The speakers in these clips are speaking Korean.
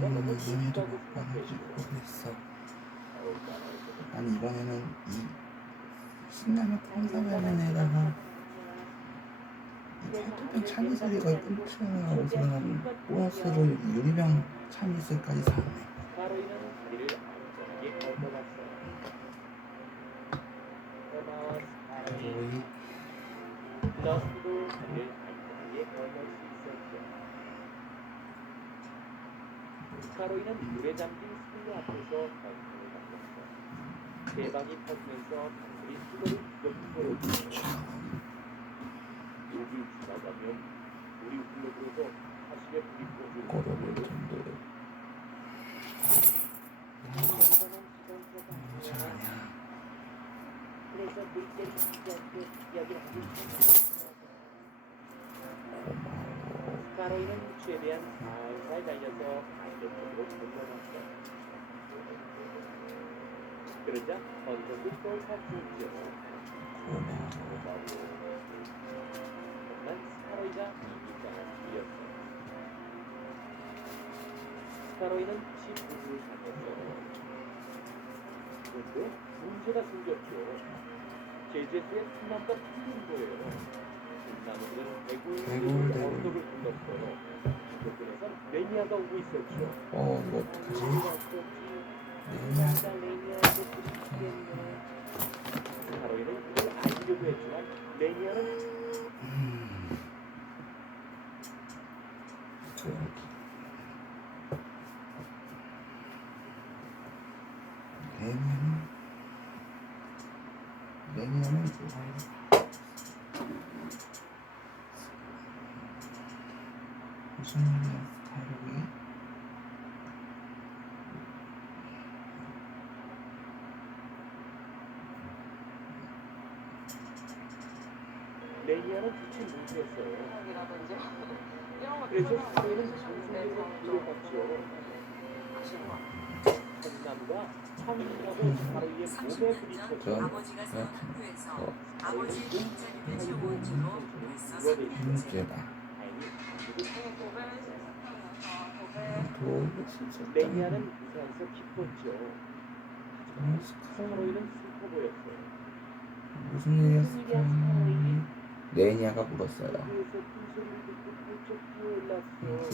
상문은 임의로 먹방을 찍고 있어. 난 이번에는 이 신라면 탕사발면에다가 이 페트병 참이슬이가 끊기나 그래서 보너스를 유리병 참이슬까지 샀네. 거의 스카로이는 물에 잠긴 승려 앞에서 관심을 받았어. 대박이 퍼지면서 강물이 수도를 뒤덮고 여기 지나가면 우리 흘러들어서 사실에 불이 꺼져볼 텐데. 잘하냐? 그래서 물때 죽지 않게 이야기를 하고 있었어. 스카로이는 최대한 살살 달려서 반대쪽으로 건너갔어. 그러자 언덕을 또 살펴보죠. 하지만 스카로이가 이기장을 이겼어. 스카로이는 집 부부를 살렸어. 그런데 문제가 생겼죠. 제재수에 풍랑과 풀린 거예요. 나무들은 대굴대굴 언덕을 둘렀어요. 그곳에서 레니아가 오고 있었죠. 이거 어떡하지? 레니아한테 부딪히겠네. 스카로이는 그걸 알리려고 했지만 레니아는 레니아는 무슨 일이야? 스카로이? 레니아는 빛이 뭉쳤어요. 그래서 스카로이는 정신적으로 불러갔죠. 참나무가 참이라고 스카로이의 몸에 부딪혔죠. 아버지가 사는 학교에서 아버지의 빈자리를 채워온 줄로 벌써 3년째. 문제다. 레니아는 무사해서 기뻤죠. 하지만 스카로이는 슬퍼 보였어요. 무슨 일이었을까? 레니아가 물었어요. 그래서 그 소리를 듣고 부쩍 뛰어올랐어. 그래서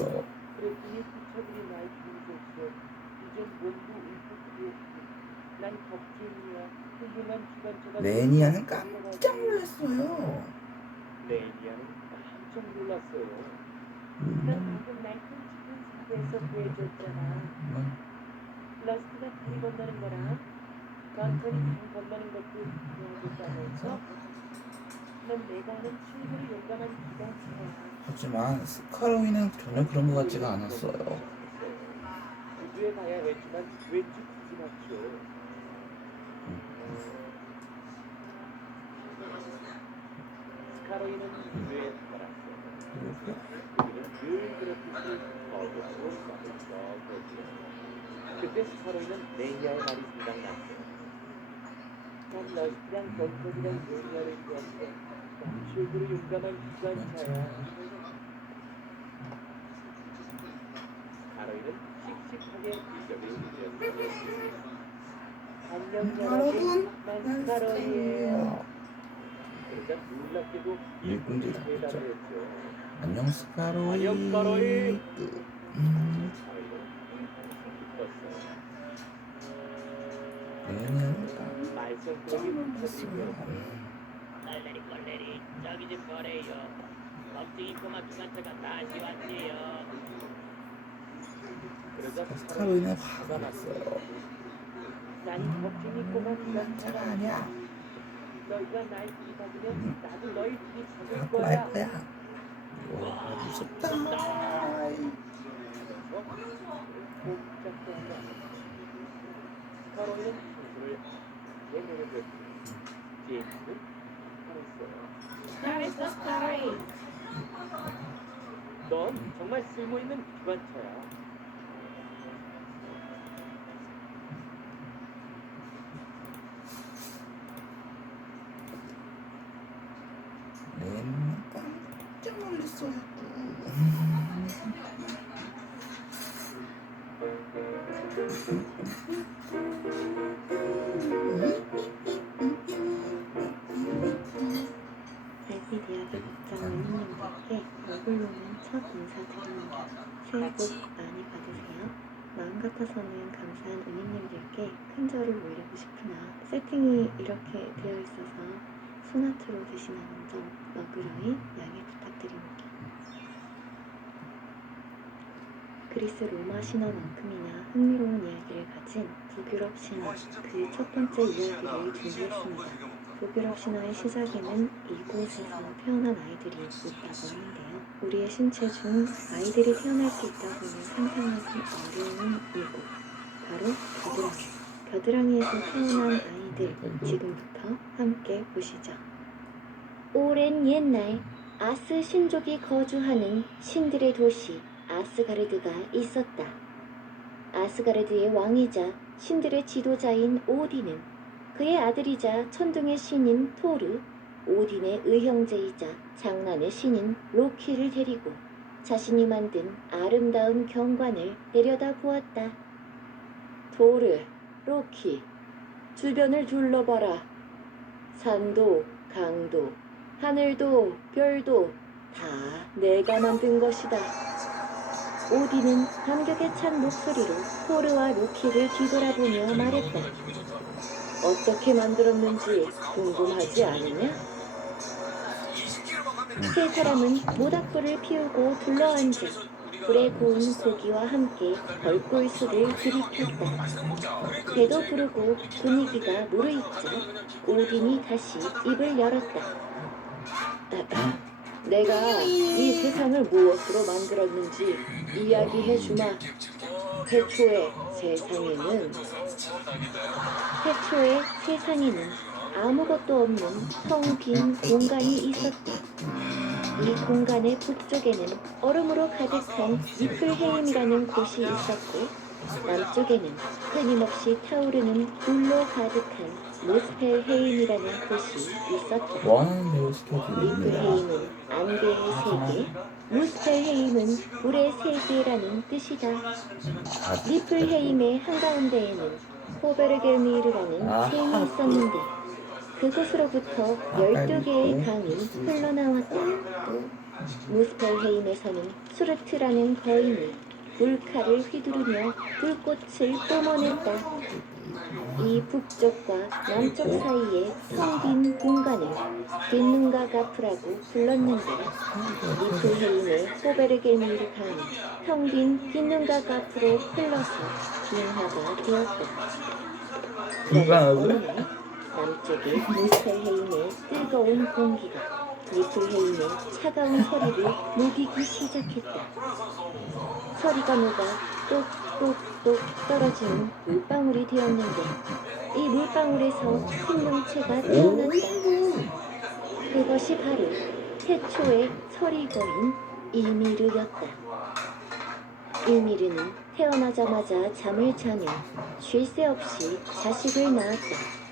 그랬더니 기차들이 날 부르셨어. 이젠 몸도 울컥하고 난 걱정이야. 훌륭한 기관차가 레니아는 깜짝 놀랐어요. 레니아는 깜짝 놀랐어요. 난 방금 날 끔찍한 사고에서 구해줬잖아. 러스트가 다리 건너는 거랑 런턴이 강 건너는 것도 도와줬다면서? 넌 내가 아는 최고로 용감한 기관차야. 하지만 스카로이는 전혀 그런 것 같지가 않았어요. 구두에 가야 했지만 왠지 굳이 맞죠. 스카로이는 구두에 살았어. 그들은 늘 그렇듯이 어둠으로 썩을 썩거지요. 그때 스카로이는 레니아의 말이 생각났어. 난 러스트랑 런턴이랑 레니아를 구했어. 난 최고로 용감한 기관차야. 스카로이는 씩씩하게 기적을 누렸어. 안녕 여러분, 난 스카로이예요. 그러자 놀랍게도 일꾼들이 다 대답을 했죠. 했죠. 안녕 스카로이. 안녕, 스카로이. 스카로이는 레니아는 깜짝 말썽꾸러기 훔쳐드리고요. 놀랐어요. 꼴레리 꼴레리 저기 좀 거래요. 겁쟁이 꼬마 기관차가 다시 왔대요. 그러자 스카로이는 화가 났어요. 난 겁쟁이 꼬마 기관차가 아니야. 너희가 날 들이받으면 나도 너희 들이받을 갖고 거야. 갈 거야. 와 무섭다. 스카로이는 청소를 내려놓았고 제임스는 살았어요. 잘했어 스카로이. 넌 정말 쓸모있는 기관차야. 레니아는 깜짝 놀랐어요. 달빛 이야기 극장 은인님들께 얼굴로는 첫 인사드립니다. 새해 복 많이 받으세요. 마음 같아서는 감사한 은인님들께 큰 절을 올리고 싶으나 세팅이 이렇게 되어 있어서 소나트로 대신하는 점 너그러이 양해 부탁드립니다. 그리스 로마 신화만큼이나 흥미로운 이야기를 가진 북유럽 신화 그 첫 번째 이야기를 준비했습니다. 북유럽 신화의 시작에는 이곳에서 태어난 아이들이 있다고 하는데요. 우리의 신체 중 아이들이 태어날 수 있다고는 상상하기 어려운 이곳, 바로 겨드랑이. 겨드랑이에서 태어난 아이들, 지금부터 함께 보시죠. 오랜 옛날 아스 신족이 거주하는 신들의 도시 아스가르드가 있었다. 아스가르드의 왕이자 신들의 지도자인 오딘은 그의 아들이자 천둥의 신인 토르, 오딘의 의형제이자 장난의 신인 로키를 데리고 자신이 만든 아름다운 경관을 내려다보았다. 토르, 로키, 주변을 둘러봐라. 산도, 강도, 하늘도, 별도 다 내가 만든 것이다. 오딘은 감격에 찬 목소리로 토르와 로키를 뒤돌아보며 말했다. 어떻게 만들었는지 궁금하지 않으냐? 세 사람은 모닥불을 피우고 둘러앉아 불에 구운 고기와 함께 벌꿀술을 들이켰다. 배도 부르고 분위기가 무르익자 오딘이 다시 입을 열었다. 내가 이 세상을 무엇으로 만들었는지 이야기해주마. 태초에 세상에는 아무것도 없는 텅 빈 공간이 있었다. 이 공간의 북쪽에는 얼음으로 가득한 니플헤임이라는 곳이 있었고 남쪽에는 끊임없이 타오르는 불로 가득한 무스펠헤임이라는 곳이 있었다. 원하는 대로 시켜주겠네요. 니플헤임은 안개의 세계, 무스펠헤임은 불의 세계라는 뜻이다. 니플헤임의 한가운데에는 호베르겔미르라는 샘이 있었는데 그곳으로부터 12개의 강이 흘러나왔다. 무스펠헤임에서는 수르트라는 거인이 불칼을 휘두르며 불꽃을 뿜어냈다. 이 북쪽과 남쪽 사이의 텅 빈 공간을 빈눈가 가프라고 불렀는데 니플헤임의 호베르겔미르 강이 텅 빈 빈눈가 가프로 흘러서 빙하가 되었다. 그러나 어느 날 남쪽의 무스펠헤임의 뜨거운 공기가 니플헤임의 차가운 서리를 녹이기 시작했다. 서리가 녹아 똑똑똑 떨어지는 물방울이 되었는데 이 물방울에서 생명체가 태어났다. 그것이 바로 태초의 서리거인 이미르였다. 이미르는 태어나자마자 잠을 자며 쉴 새 없이 자식을 낳았다.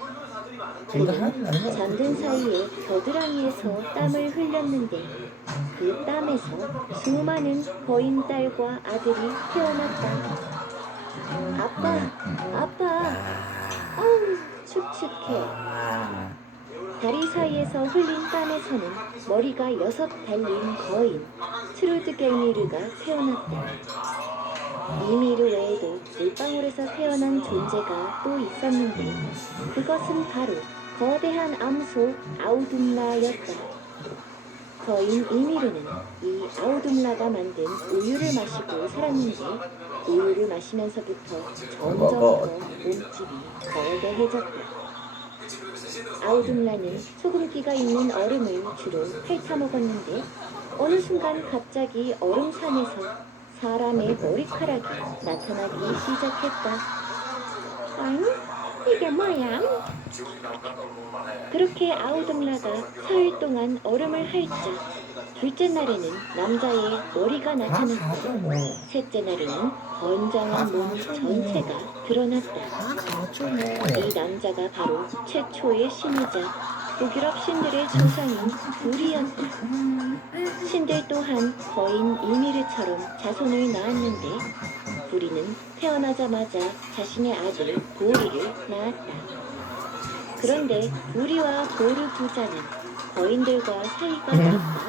그는 잠든 사이에 겨드랑이에서 땀을 흘렸는데 그 땀에서 수많은 거인 딸과 아들이 태어났다. 아빠, 어우, 축축해. 다리 사이에서 흘린 땀에서는 머리가 6 달린 거인 트루드겔미르가 태어났다. 이미르 외에도 물방울에서 태어난 존재가 또 있었는데 그것은 바로 거대한 암소 아우둠라였다. 거인 이미르는 이 아우둠라가 만든 우유를 마시고 살았는데 우유를 마시면서부터 점점 더 몸집이 거대해졌다. 아우둠라는 소금기가 있는 얼음을 주로 핥아먹었는데 어느 순간 갑자기 얼음산에서 사람의 머리카락이 나타나기 시작했다. 아니, 이게 뭐야? 그렇게 아우둠라가 사흘 동안 얼음을 핥자 둘째 날에는 남자의 머리가 나타났다. 셋째 날에는 건장한 몸 전체가 드러났다. 이 남자가 바로 최초의 신이자 북유럽 신들의 조상인 불이었다. 신들 또한 거인 이미르처럼 자손을 낳았는데 불이는 태어나자마자 자신의 아들 보리를 낳았다. 그런데 불이와 보르 부자는 거인들과 사이가 나빠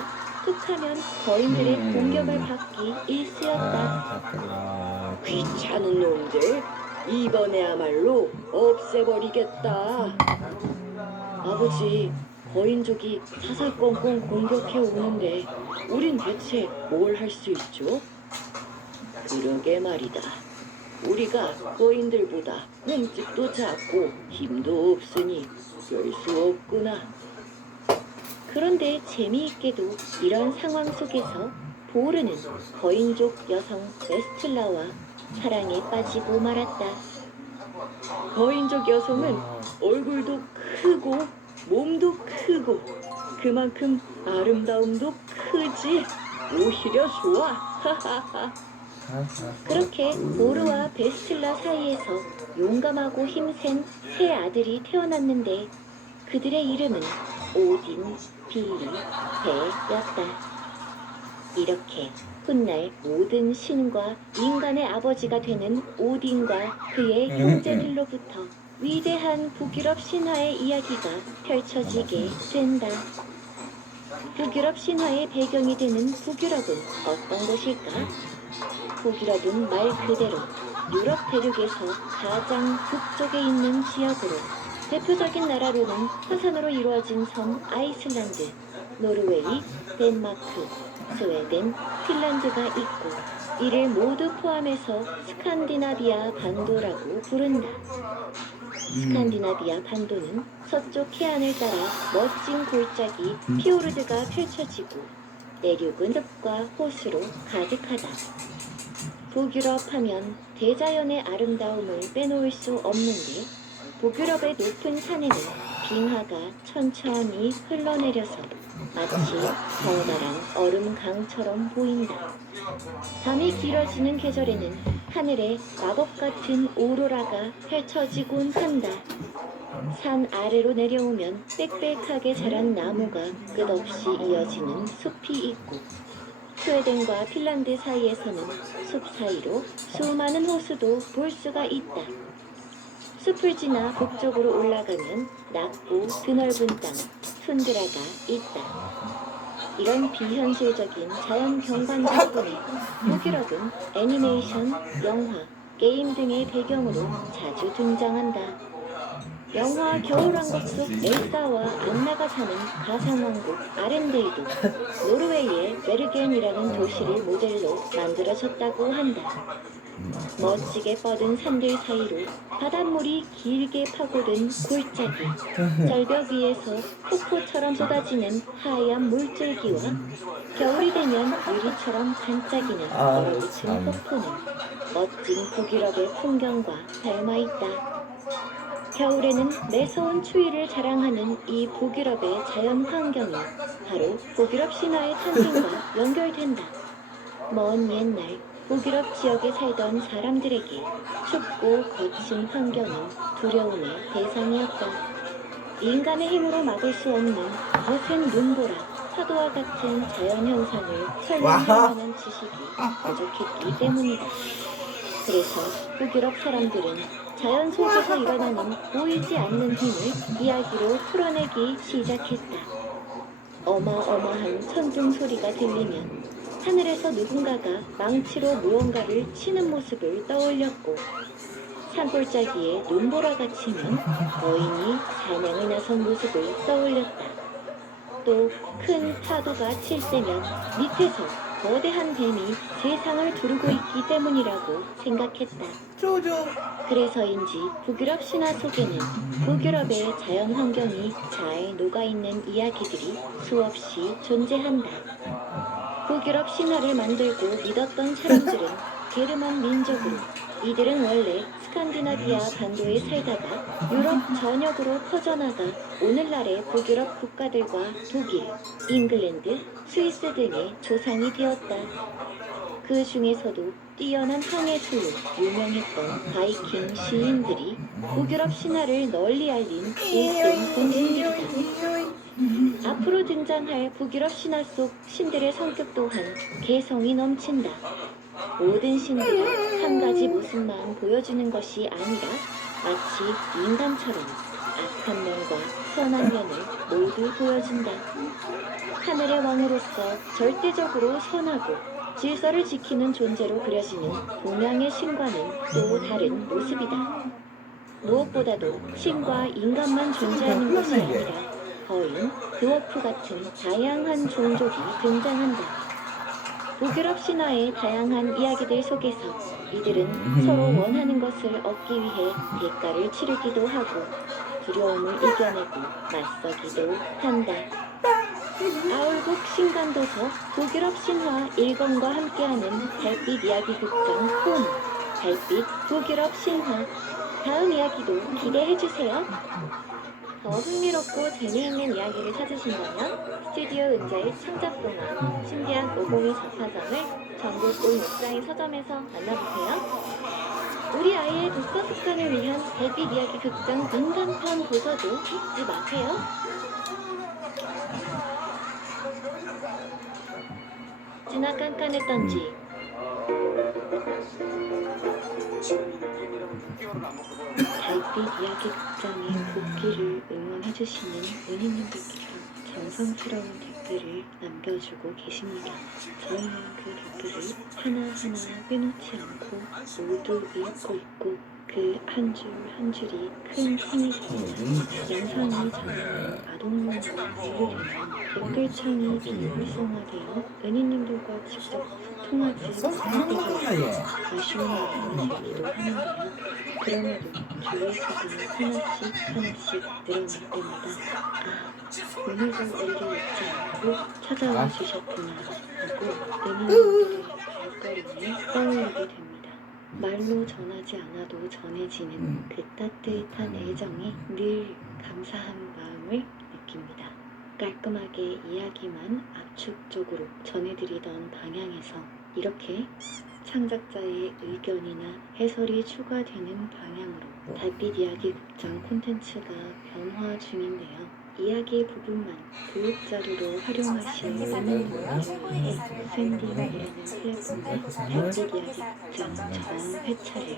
툭하면 거인들의 공격을 받기 일쑤였다. 귀찮은 놈들, 이번에야말로 없애버리겠다. 아버지, 거인족이 사살건건 공격해 오는데 우린 대체 뭘 할 수 있죠? 그러게 말이다. 우리가 거인들보다 몸집도 작고 힘도 없으니 별 수 없구나. 그런데 재미있게도 이런 상황 속에서 보르는 거인족 여성 메스틀라와 사랑에 빠지고 말았다. 거인족 여성은 얼굴도 크고 몸도 크고 그만큼 아름다움도 크지. 오히려 좋아. 그렇게 보르와 베스틀라 사이에서 용감하고 힘센 세 아들이 태어났는데 그들의 이름은 오딘, 빌리, 배였다. 이렇게 훗날 모든 신과 인간의 아버지가 되는 오딘과 그의 형제들로부터 위대한 북유럽 신화의 이야기가 펼쳐지게 된다. 북유럽 신화의 배경이 되는 북유럽은 어떤 곳일까? 북유럽은 말 그대로 유럽 대륙에서 가장 북쪽에 있는 지역으로 대표적인 나라로는 화산으로 이루어진 섬 아이슬란드, 노르웨이, 덴마크, 스웨덴, 핀란드가 있고 이를 모두 포함해서 스칸디나비아 반도라고 부른다. 스칸디나비아 반도는 서쪽 해안을 따라 멋진 골짜기 피오르드가 펼쳐지고 내륙은 습과 호수로 가득하다. 북유럽 하면 대자연의 아름다움을 빼놓을 수 없는데 북유럽의 높은 산에는 빙하가 천천히 흘러내려서 마치 커다란 얼음강처럼 보인다. 밤이 길어지는 계절에는 하늘에 마법 같은 오로라가 펼쳐지곤 한다. 산 아래로 내려오면 빽빽하게 자란 나무가 끝없이 이어지는 숲이 있고 스웨덴과 핀란드 사이에서는 숲 사이로 수많은 호수도 볼 수가 있다. 숲을 지나 북쪽으로 올라가면 낮고 드넓은 땅, 툰드라가 있다. 이런 비현실적인 자연 경관 덕분에 북유럽은 애니메이션, 영화, 게임 등의 배경으로 자주 등장한다. 영화 겨울왕국 속 엘사와 안나가 사는 가상왕국 아렌데이도 노르웨이의 베르겐이라는 도시를 모델로 만들어졌다고 한다. 멋지게 뻗은 산들 사이로 바닷물이 길게 파고든 골짜기, 절벽 위에서 폭포처럼 쏟아지는 하얀 물줄기와 겨울이 되면 유리처럼 반짝이는 얼어붙은 폭포는 멋진 북유럽의 풍경과 닮아있다. 겨울에는 매서운 추위를 자랑하는 이 북유럽의 자연 환경이 바로 북유럽 신화의 탄생과 연결된다. 먼 옛날 북유럽 지역에 살던 사람들에게 춥고 거친 환경은 두려움의 대상이었다. 인간의 힘으로 막을 수 없는 거센 눈보라, 파도와 같은 자연 현상을 설명할 만한 지식이 부족했기 때문이다. 그래서 북유럽 사람들은 자연 속에서 일어나는 보이지 않는 힘을 이야기로 풀어내기 시작했다. 어마어마한 천둥 소리가 들리면 하늘에서 누군가가 망치로 무언가를 치는 모습을 떠올렸고 산골짜기에 눈보라가 치면 거인이 사냥을 나선 모습을 떠올렸다. 또 큰 파도가 칠 때면 밑에서 거대한 뱀이 세상을 두르고 있기 때문이라고 생각했다. 그래서인지 북유럽 신화 속에는 북유럽의 자연 환경이 잘 녹아있는 이야기들이 수없이 존재한다. 북유럽 신화를 만들고 믿었던 사람들은 게르만 민족으로 이들은 원래 스칸디나비아 반도에 살다가 유럽 전역으로 퍼져나가 오늘날의 북유럽 국가들과 독일, 잉글랜드, 스위스 등의 조상이 되었다. 그 중에서도 뛰어난 항해술로 유명했던 바이킹 시인들이 북유럽 신화를 널리 알린 1등 공신들이다. 앞으로 등장할 북유럽 신화 속 신들의 성격 또한 개성이 넘친다. 모든 신들은 한 가지 모습만 보여주는 것이 아니라 마치 인간처럼 악한 면과 선한 면을 모두 보여준다. 하늘의 왕으로서 절대적으로 선하고 질서를 지키는 존재로 그려지는 동양의 신과는 또 다른 모습이다. 무엇보다도 신과 인간만 존재하는 것이 아니라 거인, 드워프 같은 다양한 종족이 등장한다. 북유럽 신화의 다양한 이야기들 속에서 이들은 서로 원하는 것을 얻기 위해 대가를 치르기도 하고 두려움을 이겨내고 맞서기도 한다. 아울곡 신간도서 북유럽 신화 1권과 함께하는 달빛 이야기 극장 홈, 달빛 북유럽 신화. 다음 이야기도 기대해주세요. 더 흥미롭고 재미있는 이야기를 찾으신다면 스튜디오 은자의 창작동화 신비한 502 잡화점을 전국 온 오프라인 서점에서 만나보세요. 우리 아이의 독서 습관을 위한 달빛 이야기 극장 인간편 도서도 잊지 마세요. 지나 깐깐했던지 달빛 이야기 극장의 복귀를 응원해주시는 은희님들께서 정성스러운 댓글을 남겨주고 계십니다. 저희는 그 댓글을 하나하나 빼놓지 않고 모두 읽고 있고 그 한 줄 한 줄이 큰 힘이 됩니다. 영상이 전하는 아동용과 분류되면 댓글창이 비활성화되어 은희님들과 직접 소통하지 못하게 아쉬운 마음이 들기도 하는데요. 그럼에도 주위에서도 하나씩 늘어날 때마다 오늘도 우리를 잊지 않고 찾아와 주셨구나 하고 은희님들의 발걸음을 떠올리게 됩니다. 말로 전하지 않아도 전해지는 그 따뜻한 애정에 늘 감사한 마음을 느낍니다. 깔끔하게 이야기만 압축적으로 전해드리던 방향에서 이렇게 창작자의 의견이나 해설이 추가되는 방향으로 달빛 이야기 극장 콘텐츠가 변화 중인데요. 이야기 부분만 교육자료로 활용하실 은혜님을 샌딩이라는 플랫폼에 달빛 이야기 극장 전 회차를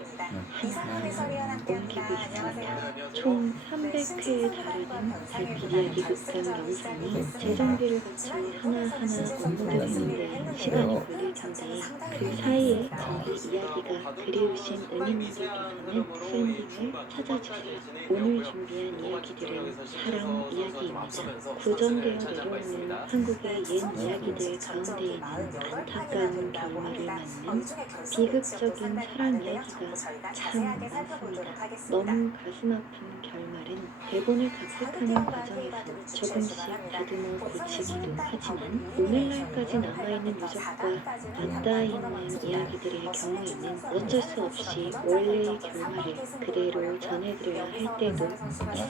하나하나 옮기고 있습니다. 총 300회에 달하는 달빛 이야기 극장 영상이 재정비를 거쳐 하나하나 업로드되는데 시간이 걸릴 텐데 그 사이에 저희 이야기가 그리우신 은희님들께서는 샌딩을 찾아주세요. 오늘 준비한 이야기들은 사랑 이야기입니다. 구전되어 내려오는 한국의 옛 이야기들 가운데에는 안타까운 결말을 맞는 비극적인 사랑 이야기가 참 많습니다. 너무 가슴 아픈 결말은 대본을 각색하는 과정에서 조금씩 다듬어 고치기도 하지만 오늘날까지 남아있는 유적과 맞닿아 있는 이야기들의 경우에는 어쩔 수 없이 원래의 결말을 그대로 전해드려야 할 때도 있습니다.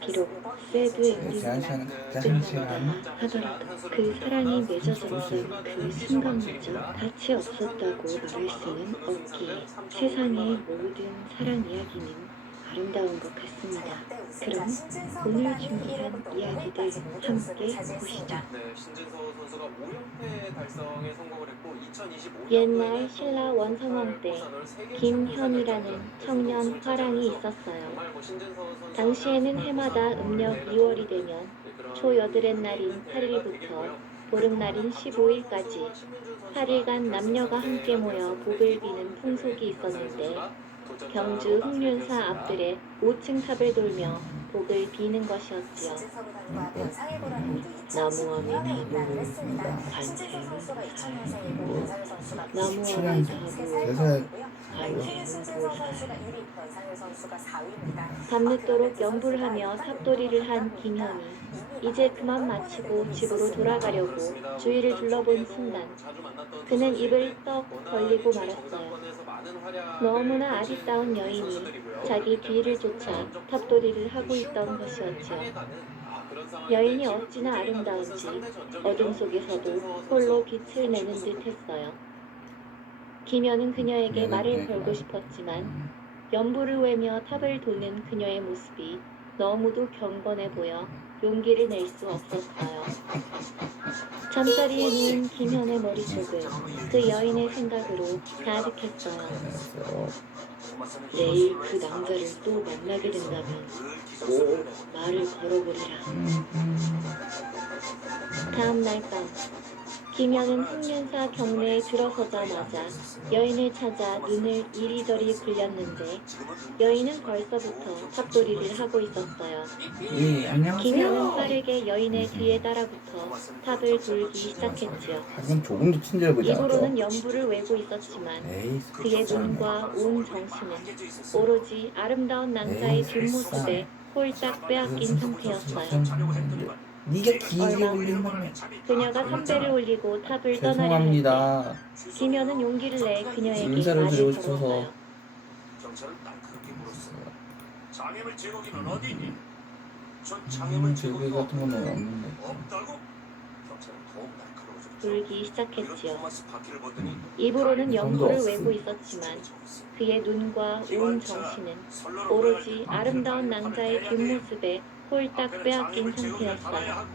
비록 세부의 제한 시간은 각자 한 시간. 하더라도 그 사랑이 맺어졌던 그 순간마저 가치 없었다고 말할 수는 없기에 세상의 모든 사랑 이야기는 아름다운 것 같습니다. 그럼 오늘 준비한 이야기들 함께 보시죠. 옛날 신라 원성왕 때 김현이라는 청년 화랑이 있었어요. 당시에는 해마다 음력 2월이 되면 초 여드렛 날인 8일부터 보름날인 15일까지 8일간 남녀가 함께 모여 복을 비는風속이 있었는데 경주 흑륜사 앞들에 5층 탑을 돌며 복을 비는 것이었지요. 나무아미 타부 관세음 살고 나무아미 타부 그래서 관세음 밤늦도록 연불을 하며 삽돌이를 한 김현이 이제 그만 마치고 집으로 돌아가려고 주위를 둘러본 순간 그는 입을 떡 벌리고 말았어요. 너무나 아리따운 여인이 자기 뒤를 쫓아 탑돌이를 하고 있던 것이었지요. 여인이 어찌나 아름다운지 어둠 속에서도 홀로 빛을 내는 듯 했어요. 김현은 그녀에게 말을 걸고 싶었지만 연불을 외며 탑을 도는 그녀의 모습이 너무도 경건해 보여 용기를 낼 수 없었어요. 잠자리에 누운 김현의 머릿속은 그 여인의 생각으로 가득했어요. 내일 그 남자를 또 만나게 된다면 꼭 말을 걸어보리라. 다음 날 밤 김현은 홍련사 경내에 들어서자마자 여인을 찾아 눈을 이리저리 굴렸는데 여인은 벌써부터 탑돌이를 하고 있었어요. 예, 안녕하세요. 김현은 빠르게 여인의 뒤에 따라붙어 탑을 돌기 시작했지요. 하긴 조금도 친절해 보이지 않죠? 입으로는 연부를 외고 있었지만 에이, 그의 눈과 온 정신은 오로지 아름다운 남자의 뒷모습에 홀딱 빼앗긴 상태였어요. 네가 길게 얼마 올린다며. 그녀가 선배를 올리고 탑을 떠나려 할 때 죄송합니다. 김현은 용기를 내 그녀에게 인사를 드리고 말을 싶어서. 걸었어요. 경찰은 날카롭게 물었어요. 장애물 제거기는 어디 있니? 전 장애물 제거 제거기가 같은 거는 없는데. 없다고? 경찰은 더욱 날카로워졌죠. 울기 시작했지요. 토마스 바퀴를 보더니 입으로는 그런 거 연구를 없음. 외고 있었지만 그의 눈과 온 정신은 선로로 오로지 보내야지. 아름다운 바퀴를 남자의 달려야 돼. 뒷모습에 홀딱 앞에는 빼앗긴 장애물 제거기를 달아야 상태였어요. 하고.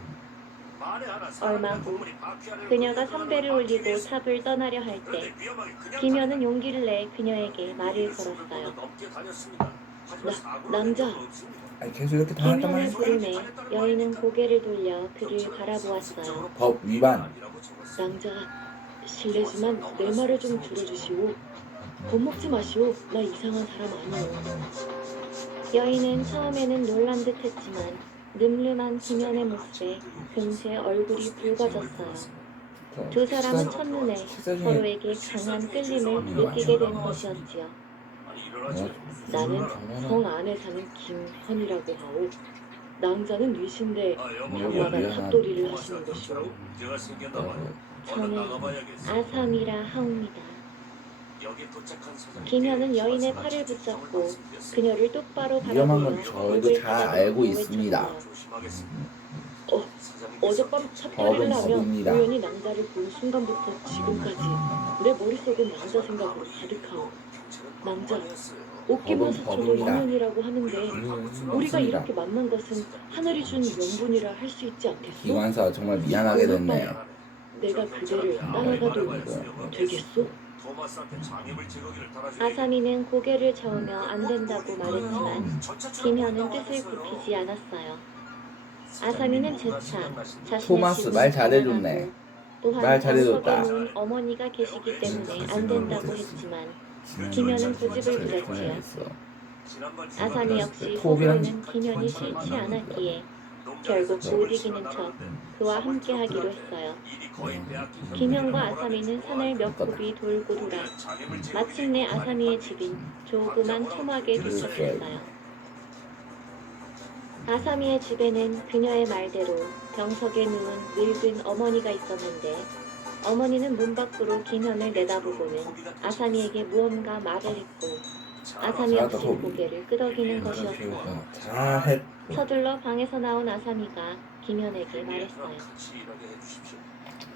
만에 하나 얼마 사람이나 후 동물이 바퀴 아래로 그녀가 끌려들어가는 선배를 바퀴 올리고 위에서 탑을 떠나려 할 때 그런데 위험하게 그냥 김현은 용기를 내 그녀에게 말을 걸었어요. 넘게 다녔습니다. 하지만 사고로 남자. 낸 적은 없습니다. 아니 계속 이렇게 당했단 김현의 말이야. 부름에 여인은 고개를 돌려 그를 바라보았어요. 법 위반. 남자, 실례지만 내 말을 좀 들어주시오. 겁먹지 마시오. 나 이상한 사람 아니오. 여인은 처음에는 놀란 듯했지만 늠름한 김현의 모습에 금세 얼굴이 붉어졌어요. 두 사람은 첫눈에 서로에게 강한 끌림을 느끼게 된 것이었지요. 나는 성 안에 사는 김현이라고 하오. 남자는 뉘신데 밤마다 탑돌이를 하시는 것이오. 저는 아삼이라 하옵니다. 김현은 여인의 팔을 붙잡고 그녀를 똑바로 위험한 바라보며 건 저희도 잘 알고 있습니다. 어젯밤 탑돌이를 법은 하며 법입니다. 우연히 남자를 본 순간부터 지금까지 내 머릿속은 남자 생각으로 가득하오. 남자, 옷깃만 스쳐도 법입니다. 인연이라고 하는데 우리가 이렇게 만난 것은 하늘이 준 명분이라 할 수 있지 않겠소? 기관사 정말 미안하게 됐네요. 내가 그대를 따라가도 되겠소? 아사미는 고개를 저으며 안 된다고 말했지만 김현은 뜻을 굽히지 않았어요. 아사미는 재차 자신의 토마스 집으로 말 잘해줬네. 돌아가고 또한 말 잘해줬다. 방석에 놓은 어머니가 계시기 때문에 안 된다고 했지만 김현은 고집을 부렸지요. 아사미 역시 속으로는 김현이 싫지 않았기에 결국 못 이기는 척 그와 함께하기로 했어요. 김현과 아사미는 산을 몇 굽이 돌고 돌아 마침내 아사미의 집인 조그만 초막에 도착했어요. 아사미의 집에는 그녀의 말대로 병석에 누운 늙은 어머니가 있었는데 어머니는 문 밖으로 김현을 내다보고는 아사미에게 무언가 말을 했고 아사미 역시 고개를 끄덕이는 것이었어요. 잘했. 서둘러 방에서 나온 아사미가 김현에게 말했어요.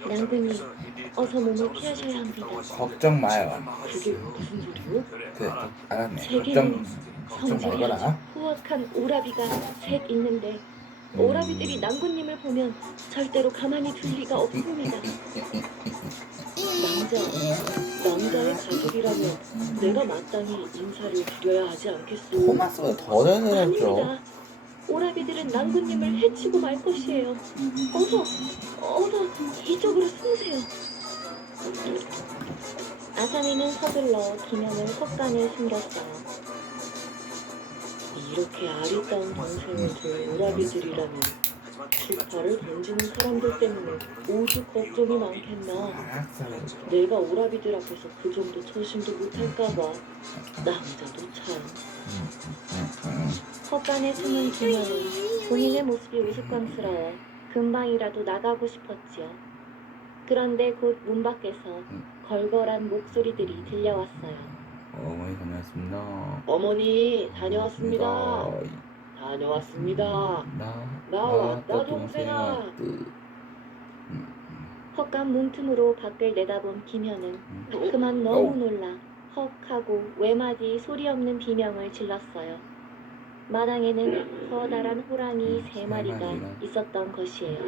낭군님, 어서 몸을 피하셔야 합니다. 걱정 마요. 그게 무슨 소리요? 그래, 알았네. 세계는 걱정 성질이 말거라. 아주 후악한 오라비가 셋 있는데 오라비들이 낭군님을 보면 절대로 가만히 둘 리가 없습니다. 남자의 가족이라면 내가 마땅히 인사를 드려야 하지 않겠소? 토마스가 더 잘해줬죠. 아닙니다. 오라비들은 낭군님을 해치고 말 것이에요. 어서 이쪽으로 숨으세요. 아사미는 서둘러 김현을 헛간에 숨겼어요. 이렇게 아리따운 동생을 둔 오라비들이라면 주파를 던지는 사람들 때문에 오죽 걱정이 많겠나. 알았어. 내가 오라비들 앞에서 그 정도 처신도 못할까봐 남자도 참. 헛간에 숨은 김현은 본인의 모습이 우스꽝스러워 금방이라도 나가고 싶었지요. 그런데 곧 문 밖에서 걸걸한 목소리들이 들려왔어요. 어머니 다녀왔습니다. 어머니 다녀왔습니다. 다녀왔습니다. 나 왔다, 동생아. 헛간 문틈으로 밖을 내다본 김현은 그만 너무 놀라 헉 하고 외마디 소리 없는 비명을 질렀어요. 마당에는 커다란 호랑이 세 마리가 마리가. 있었던 것이에요.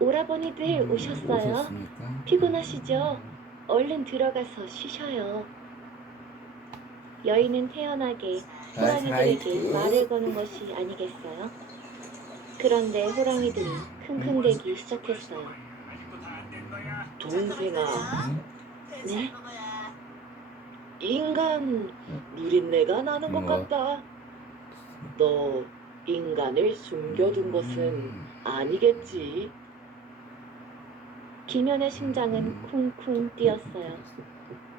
오라버니들 오셨어요? 오셨습니까? 피곤하시죠? 얼른 들어가서 쉬셔요. 여인은 태연하게 호랑이들에게 말을 거는 것이 아니겠어요? 그런데 호랑이들이 킁킁대기 시작했어요. 동생아, 네? 인간 누린내가 나는 것 뭐? 같다. 너 인간을 숨겨둔 것은 아니겠지? 김연의 심장은 쿵쿵 뛰었어요.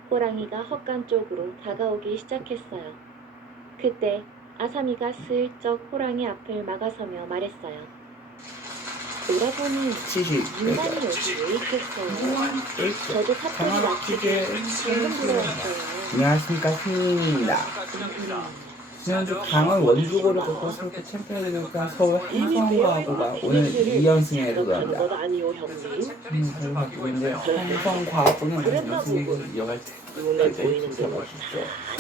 호랑이가 헛간 쪽으로 다가오기 시작했어요. 그때 아사미가 슬쩍 호랑이 앞을 막아서며 말했어요. 오라버니, 70. 인간이 여기 왜 있겠어요? 저도 사태를 맞추게 방금 들어왔어요. 안녕하십니까, 신입니다. 지난주 강원 원주고를 걷고 서울 챔피언이니까 서울 한성과학고가 오늘 2연승에 도전합니다. 것 아니오 형님? 저희 갖고 있는데 한성과학고는 무슨 연승을 이어갈 때 누군가 보이는데 진짜 멋있죠.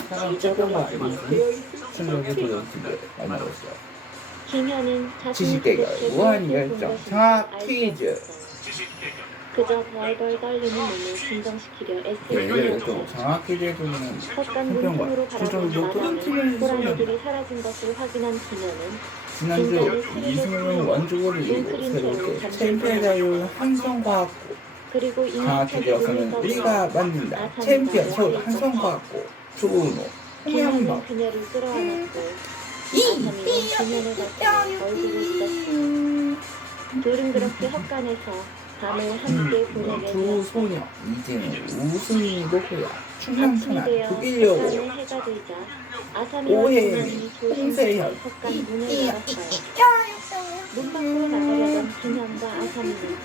사람 짧은 거 알고 시청자들 도전팀을 만나고 있어요. 김현은 자신이 지식대결, 도대체 무한 무엇을 열정, 본 것인지 정확 알수 퀴즈. 없었어요. 그저 벌벌 떨리는 몸을 진정시키려 애쓰는 네, 또 뿐이었어요. 정확히 해주는 헛간 한편과 문틈으로 바라본 최종 마당은 도전팀을 호랑이들이 사라진 것을 확인한 김현은 지난주 이승훈 원주고를 이기고 새롭게 챔피언자율 한성과학고 그리고 정확히 되어서는 우리가 만든다. 챔피언 서울 한성과학고 조은호 홍양박 김현은 그녀를 끌어안았고 아사미는 김현의 가슴에 얼굴을 묻었어요. 둘은 그렇게 헛간에서 밤을 함께 보내게 두 되었어요. 소녀 이제는 우승이도 호야 아침이 충남천하 되어 독일여고 헛간에 해가 들자 아사미와 오해리, 김현이 조심스레 홍세현, 헛간 문을 열었어요. 문 밖으로 나가려던 김현과 아사미는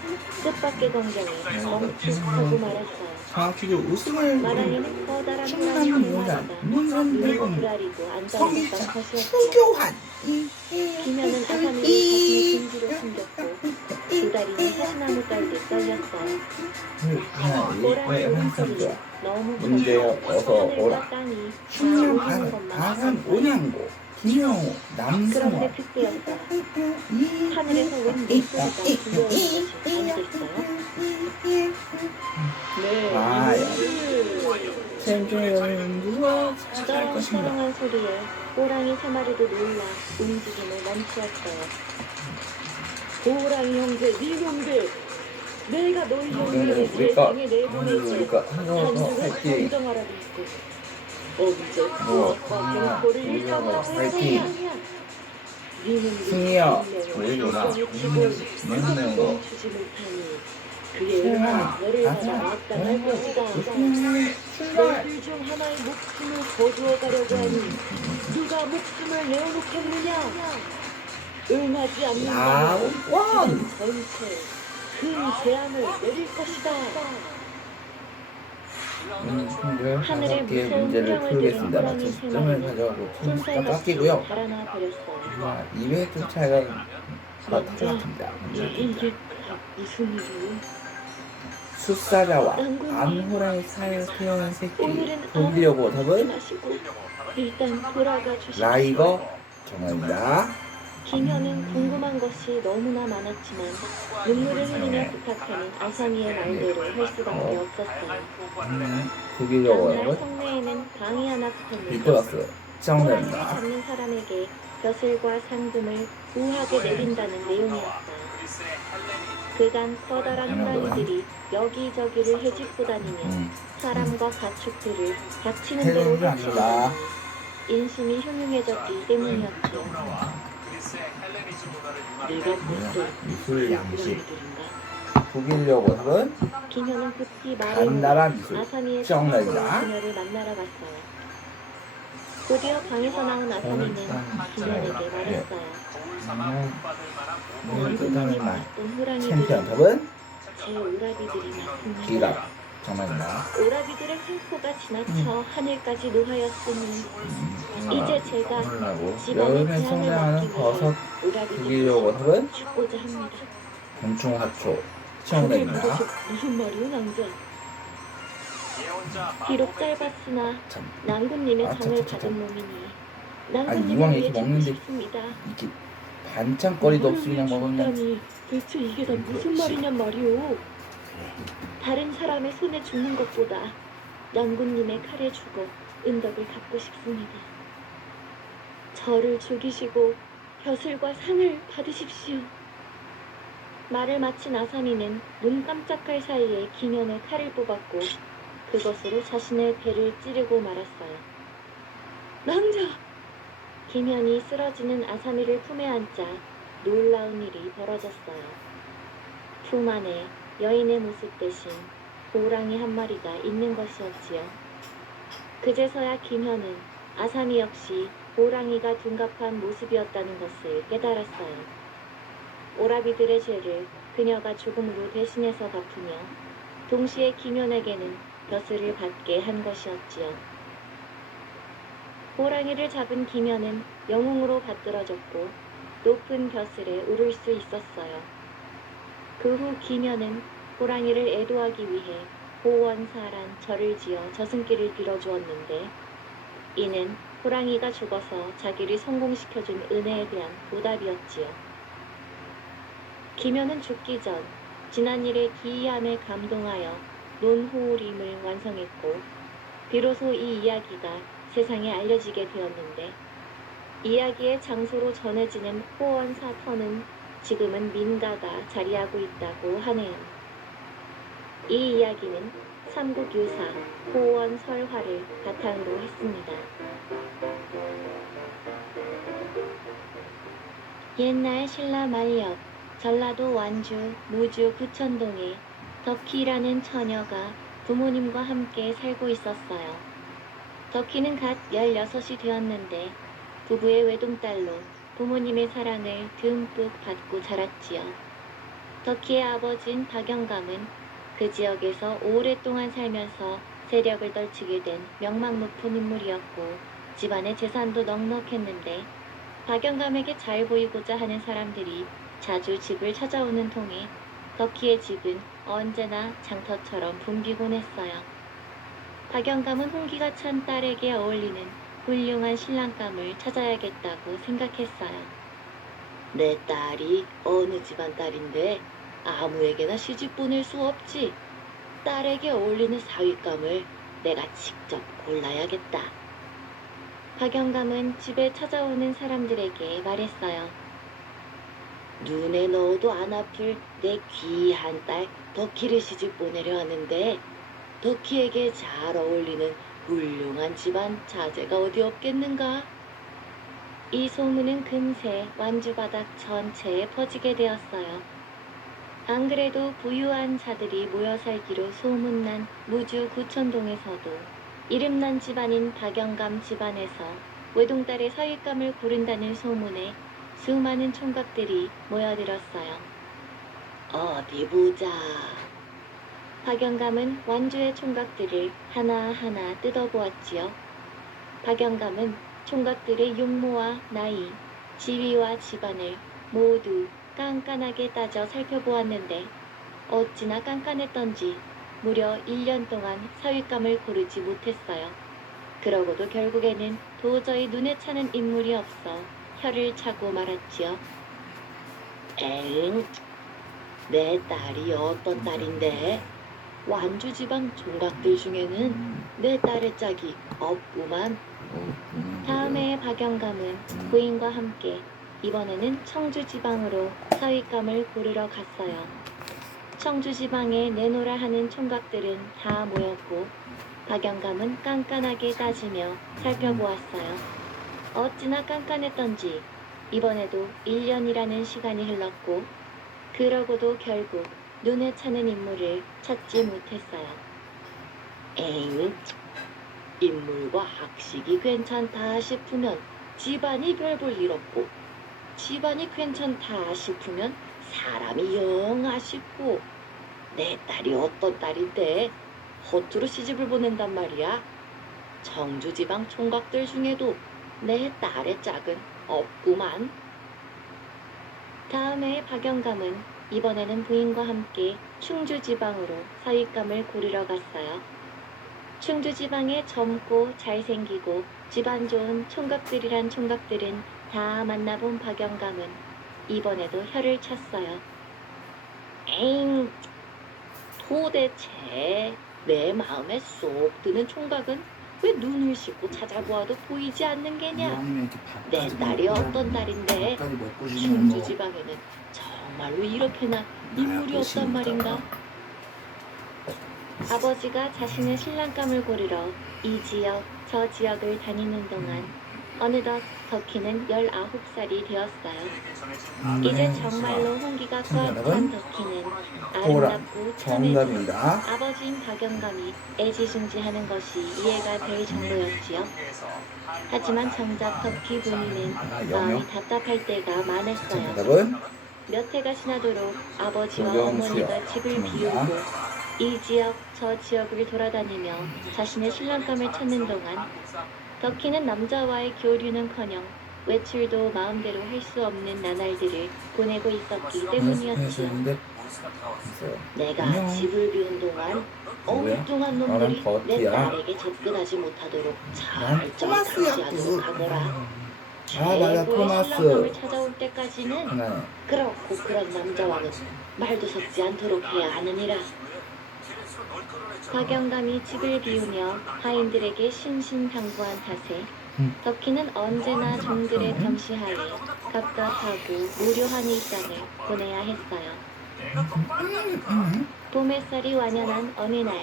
뜻밖의 광경에 멈칫하고 말았어요. 정확히도 우승을 마당에는 커다란 충남 호랑이 세 문산 마리가 문산 눈을 대공 부라리고 앉아있었던 성기차 것이었죠. 추교환 김현은 아사미를 가슴에 등지로 숨겼고 두 다리는 사시나무 깔듯 떨렸어요. 호랑이 울음소리는 너무 문제여, 커서 어서 오라. 하늘과 땅이 충남 다 울리는 가산 것만 아산 같았어요. 온양고 김영호 남승원 그런데 그때였어요. 하늘에서 웬 물소리가 들려오는 것이 아니겠어요? 네. 아야 챔피언 누가 찾아갈 것인가. 쩌렁쩌렁한 소리에 호랑이 세 마리도 놀라 움직임을 멈추었어요. 호랑이 형제, 네 형제. 내가 너희 형제를 오늘은 우리가 세상에 내보내지. 우리가 하나도 단주를 할게 성정하라고 했고. 언제 뭐, 구원과 갱포를 우리가 일삼으라고 화이팅. 했느냐? 니는 승희야, 운명을 우리구나. 인정에 치고 맹맹 거. 멈추지 못하니 그의 은혜는 너를 받아 마땅할 것이다. 출발 너희들 중 하나의 목숨을 거두어 가려고 하니 누가 목숨을 내어놓겠느냐? 응하지 않는 라운 자는 원 전체 큰 재앙을 내릴 것이다. 하늘의 다섯 개의 무서운 문제를 후렴을 풀겠습니다. 들은 호랑이 세 점을 마리는 가져가고 점수가 손살같이 깎이고요. 달아나 버렸어요. 200점 차이가 같습니다. 이게 무슨 일이오? 숫사자와 암호랑이 사이에 태어난 새끼 오늘은 독일여고 답은 마시고 일단 돌아가 주십시오. 라이거 정합니다. 김현은 궁금한 것이 너무나 많았지만 눈물을 흘리며 부탁하는 아사미의 말대로 할 수밖에 없었어요. 독일여고 다음날 답은 성내에는 방이 하나 붙었는데 리토바스 호랑이를 정답입니다. 잡는 사람에게 벼슬과 상금을 우하게 내린다는 내용이었어요. 그간 커다란 호랑이들이 여기저기를 헤집고 다니며 사람과 가축들을 닥치는 대로 해로운 게 아니라 해치우니 인심이 흉흉해졌기 때문이었죠. 내가 무슨 미술 양식 호랑이들인가? 독일여고 답은 김현은 급히 말을 간나라 미술 아사미의 정답입니다. 친구인 그녀를 만나러 갔어요. 드디어 방에서 나온 아사미는 김현에게 말했어요. 오늘 그 당신이 다음에 봤던 호랑이들은 챔피언 답은 제 오라비들이 맞습니다. 기랍 정답입니다. 오라비들의 횡포가 지나쳐 하늘까지 노하였으니 이제 제가 하고 집안의 여름에 태양을 성장하는 막기 버섯 위해 오라비들을 독일여고 답은 죽고자 합니다. 곤충하초 그게 정답입니다. 도대체 무슨 말이오, 낭자? 비록 짧았으나 참. 낭군님의 아, 정을 참. 가진 몸이니 낭군님을 이왕 위해 이렇게 주고 먹는데 싶습니다. 이렇게 반찬거리도 없이 그냥 이걸 위해 먹으면 죽다니 대체 이게 다 무슨 그렇지. 말이냔 말이오. 다른 사람의 손에 죽는 것보다 낭군님의 칼에 죽어 은덕을 갚고 싶습니다. 저를 죽이시고 벼슬과 상을 받으십시오. 말을 마친 아사미는 눈 깜짝할 사이에 김연의 칼을 뽑았고 그것으로 자신의 배를 찌르고 말았어요. 낭자! 김연이 쓰러지는 아사미를 품에 안자 놀라운 일이 벌어졌어요. 품 안에 여인의 모습 대신 호랑이 한 마리가 있는 것이었지요. 그제서야 김현은 아사미 역시 호랑이가 둔갑한 모습이었다는 것을 깨달았어요. 오라비들의 죄를 그녀가 조금으로 대신해서 갚으며 동시에 김현에게는 벼슬을 받게 한 것이었지요. 호랑이를 잡은 김현은 영웅으로 받들어졌고 높은 벼슬에 오를 수 있었어요. 그 후 김현은 호랑이를 애도하기 위해 호원사란 절을 지어 저승길을 빌어주었는데 이는 호랑이가 죽어서 자기를 성공시켜준 은혜에 대한 보답이었지요. 김현은 죽기 전 지난 일의 기이함에 감동하여 논호림을 완성했고 비로소 이 이야기가 세상에 알려지게 되었는데 이야기의 장소로 전해지는 호원사터는 지금은 민가가 자리하고 있다고 하네요. 이 이야기는 삼국유사 호원설화를 바탕으로 했습니다. 옛날 신라 말년 전라도 완주 무주 구천동에 덕희라는 처녀가 부모님과 함께 살고 있었어요. 덕희는 갓 16이 되었는데 부부의 외동딸로 부모님의 사랑을 듬뿍 받고 자랐지요. 덕희의 아버지인 박영감은 그 지역에서 오랫동안 살면서 세력을 떨치게 된 명망 높은 인물이었고 집안의 재산도 넉넉했는데 박영감에게 잘 보이고자 하는 사람들이 자주 집을 찾아오는 통에 덕희의 집은 언제나 장터처럼 붐비곤 했어요. 박영감은 홍기가 찬 딸에게 어울리는 훌륭한 신랑감을 찾아야겠다고 생각했어요. 내 딸이 어느 집안 딸인데 아무에게나 시집 보낼 수 없지. 딸에게 어울리는 사위감을 내가 직접 골라야겠다. 박영감은 집에 찾아오는 사람들에게 말했어요. 눈에 넣어도 안 아플 내 귀한 딸 덕희를 시집 보내려 하는데 덕희에게 잘 어울리는 훌륭한 집안 자제가 어디 없겠는가? 이 소문은 금세 완주 바닥 전체에 퍼지게 되었어요. 안 그래도 부유한 자들이 모여 살기로 소문난 무주 구천동에서도 이름난 집안인 박영감 집안에서 외동딸의 사위감을 고른다는 소문에 수많은 총각들이 모여들었어요. 어디 보자. 박영감은 완주의 총각들을 하나하나 뜯어보았지요. 박영감은 총각들의 용모와 나이, 지위와 집안을 모두 깐깐하게 따져 살펴보았는데 어찌나 깐깐했던지 무려 1년 동안 사위감을 고르지 못했어요. 그러고도 결국에는 도저히 눈에 차는 인물이 없어 혀를 차고 말았지요. 엥, 내 딸이 어떤 딸인데 완주 지방 총각들 중에는 내 딸의 짝이 없구만. 다음 해에 박영감은 부인과 함께 이번에는 청주 지방으로 사위감을 고르러 갔어요. 청주 지방에 내노라 하는 총각들은 다 모였고 박영감은 깐깐하게 따지며 살펴보았어요. 어찌나 깐깐했던지 이번에도 1년이라는 시간이 흘렀고 그러고도 결국 눈에 차는 인물을 찾지 못했어요. 엥, 인물과 학식이 괜찮다 싶으면 집안이 별 볼 일 없고 집안이 괜찮다 싶으면 사람이 영 아쉽고 내 딸이 어떤 딸인데 허투루 시집을 보낸단 말이야. 청주 지방 총각들 중에도 내 딸의 짝은 없구만. 다음에 박영감은 이번에는 부인과 함께 충주 지방으로 사위감을 고르러 갔어요. 충주지방의 젊고 잘생기고 집안 좋은 총각들이란 총각들은 다 만나본 박영감은 이번에도 혀를 찼어요. 에잉, 도대체 내 마음에 쏙 드는 총각은 왜 눈을 씻고 찾아보아도 보이지 않는 게냐? 이왕이면 이렇게 내 밥까지 딸이 먹고 어떤 딸인데 밥까지 먹고 싶으면 뭐 충주지방에는 정말로 이렇게나 인물이 없단 말인가? 아버지가 자신의 신랑감을 고르러 이 지역 저 지역을 다니는 동안 어느덧 덕희는 19살이 되었어요. 이제 정말로 홍기가 꽉 찬 덕희는 아름답고 참해지고 정답입니다. 아버지인 박영감이 애지중지하는 것이 이해가 될 정도였지요. 하지만 정작 덕희 본인은 마음이 답답할 때가 많았어요. 정답은 몇 해가 지나도록 아버지와 조경 어머니가 지역. 집을 죄송합니다. 비우고 이 지역 저 지역을 돌아다니며 자신의 신랑감을 찾는 동안 덕희는 남자와의 교류는커녕 외출도 마음대로 할 수 없는 나날들을 보내고 있었기 때문이었지요. 근데 내가 안녕. 집을 비운 동안 엉뚱한 놈들이 나랑 내 버티야. 딸에게 접근하지 못하도록 난 잘 토마스야, 감시하도록 하거라. 맞아, 최고의 토마스. 신랑감을 찾아올 때까지는 하나 그렇고 그런 남자와는 말도 섞지 않도록 해야 하느니라. 박영감이 집을 비우며 하인들에게 신신당부한 탓에 덕희는 언제나 종들의 감시하에 갑갑하고 무료한 일상을 보내야 했어요. 봄 햇살이 완연한 어느 날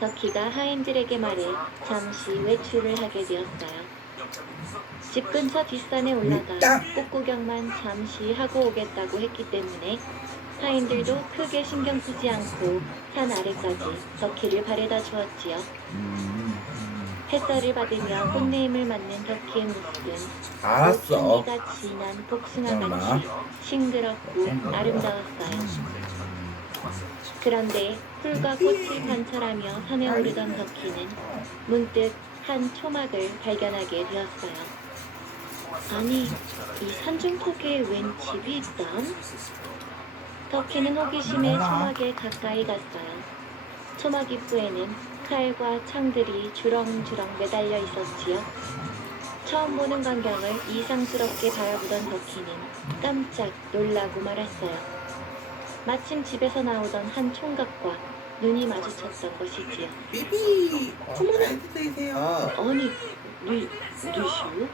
덕희가 하인들에게 말해 잠시 외출을 하게 되었어요. 집 근처 뒷산에 올라가 꽃구경만 잠시 하고 오겠다고 했기 때문에 하인들도 크게 신경 쓰지 않고 산 아래까지 덕희를 바래다 주었지요. 햇살을 받으며 꽃내음을 맞는 덕희의 모습은 알았어. 꽃향기가 진한 복숭아같이 싱그럽고 아름다웠어요. 그런데 풀과 꽃을 관찰하며 산에 오르던 덕희는 문득 한 초막을 발견하게 되었어요. 아니, 이 산중턱에 웬 집이 있담? 덕희는 호기심에 초막에 가까이 갔어요. 초막 입구에는 칼과 창들이 주렁주렁 매달려 있었지요. 처음 보는 광경을 이상스럽게 바라보던 덕희는 깜짝 놀라고 말았어요. 마침 집에서 나오던 한 총각과 눈이 마주쳤던 것이지요. 비비 주문해 주세요. 아니, 누시오?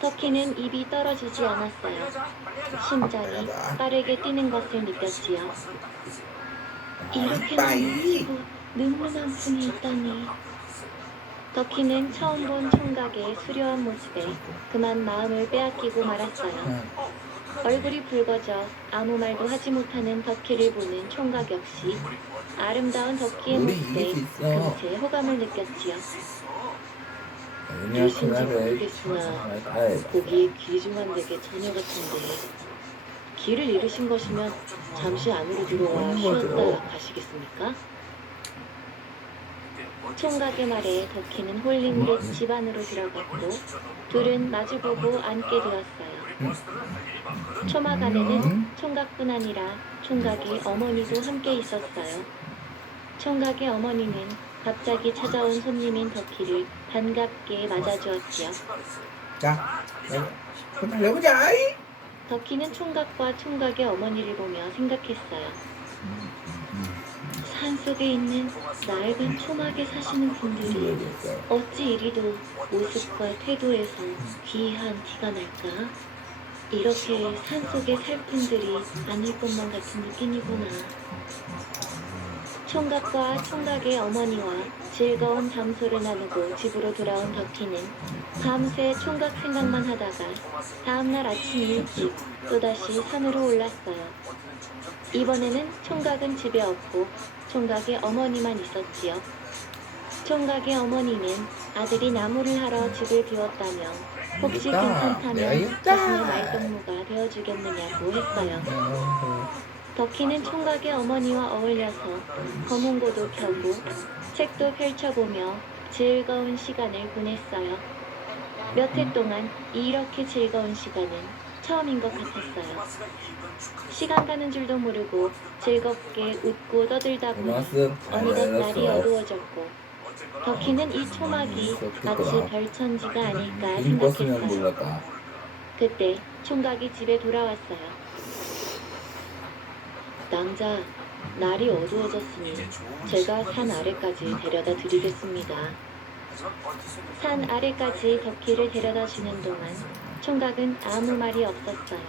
덕희는 입이 떨어지지 않았어요. 심장이 빠르게 뛰는 것을 느꼈지요. 이렇게 많고 늠름한 분이 있다니. 덕희는 처음 본 총각의 수려한 모습에 그만 마음을 빼앗기고 말았어요. 얼굴이 붉어져 아무 말도 하지 못하는 덕희를 보는 총각 역시 아름다운 덕희의 우리 모습에 이길 수 있어. 금세 호감을 느꼈지요. 누신지 모르겠으나 보기에 귀중한 댁의 처녀 같은데 길을 잃으신 것이면 잠시 안으로 들어와 쉬었다 가시겠습니까? 총각의 말에 덕희는 홀린 듯 집 안으로 들어갔고 둘은 마주보고 앉게 되었어요. 초막 안에는 총각뿐 아니라 총각의 어머니도 함께 있었어요. 총각의 어머니는 갑자기 찾아온 손님인 덕희를 반갑게 맞아주었지요. 자, 그만 해보자. 덕희는 총각과 총각의 어머니를 보며 생각했어요. 산속에 있는 낡은 초막에 사시는 분들이 어찌 이리도 모습과 태도에서 귀한 티가 날까? 이렇게 산속에 살 분들이 아닐 것만 같은 느낌이구나. 총각과 총각의 어머니와 즐거운 담소를 나누고 집으로 돌아온 덕희는 밤새 총각 생각만 하다가 다음날 아침 일찍 또다시 산으로 올랐어요. 이번에는 총각은 집에 없고 총각의 어머니만 있었지요. 총각의 어머니는 아들이 나무를 하러 집을 비웠다며 혹시 괜찮다면 자신의 말동무가 되어주겠느냐고 했어요. 덕희는 총각의 어머니와 어울려서 거문고도 펴고 책도 펼쳐보며 즐거운 시간을 보냈어요. 몇 해 동안 이렇게 즐거운 시간은 처음인 것 같았어요. 토마스가 이긴 건 축하해. 시간 가는 줄도 모르고 즐겁게 웃고 떠들다 보니 토마스 어느덧 날이 알았어. 어두워졌고 덕희는 이 초막이 마치 별천지가 아닐까 그림 껐으면 생각했어요. 몰랐다. 그때 총각이 집에 돌아왔어요. 낭자, 날이 어두워졌으니 제가 산 아래까지 데려다 드리겠습니다. 하지만 버티세요. 산 아래까지 덕희를 데려다 주는 동안 총각은 아무 말이 없었어요.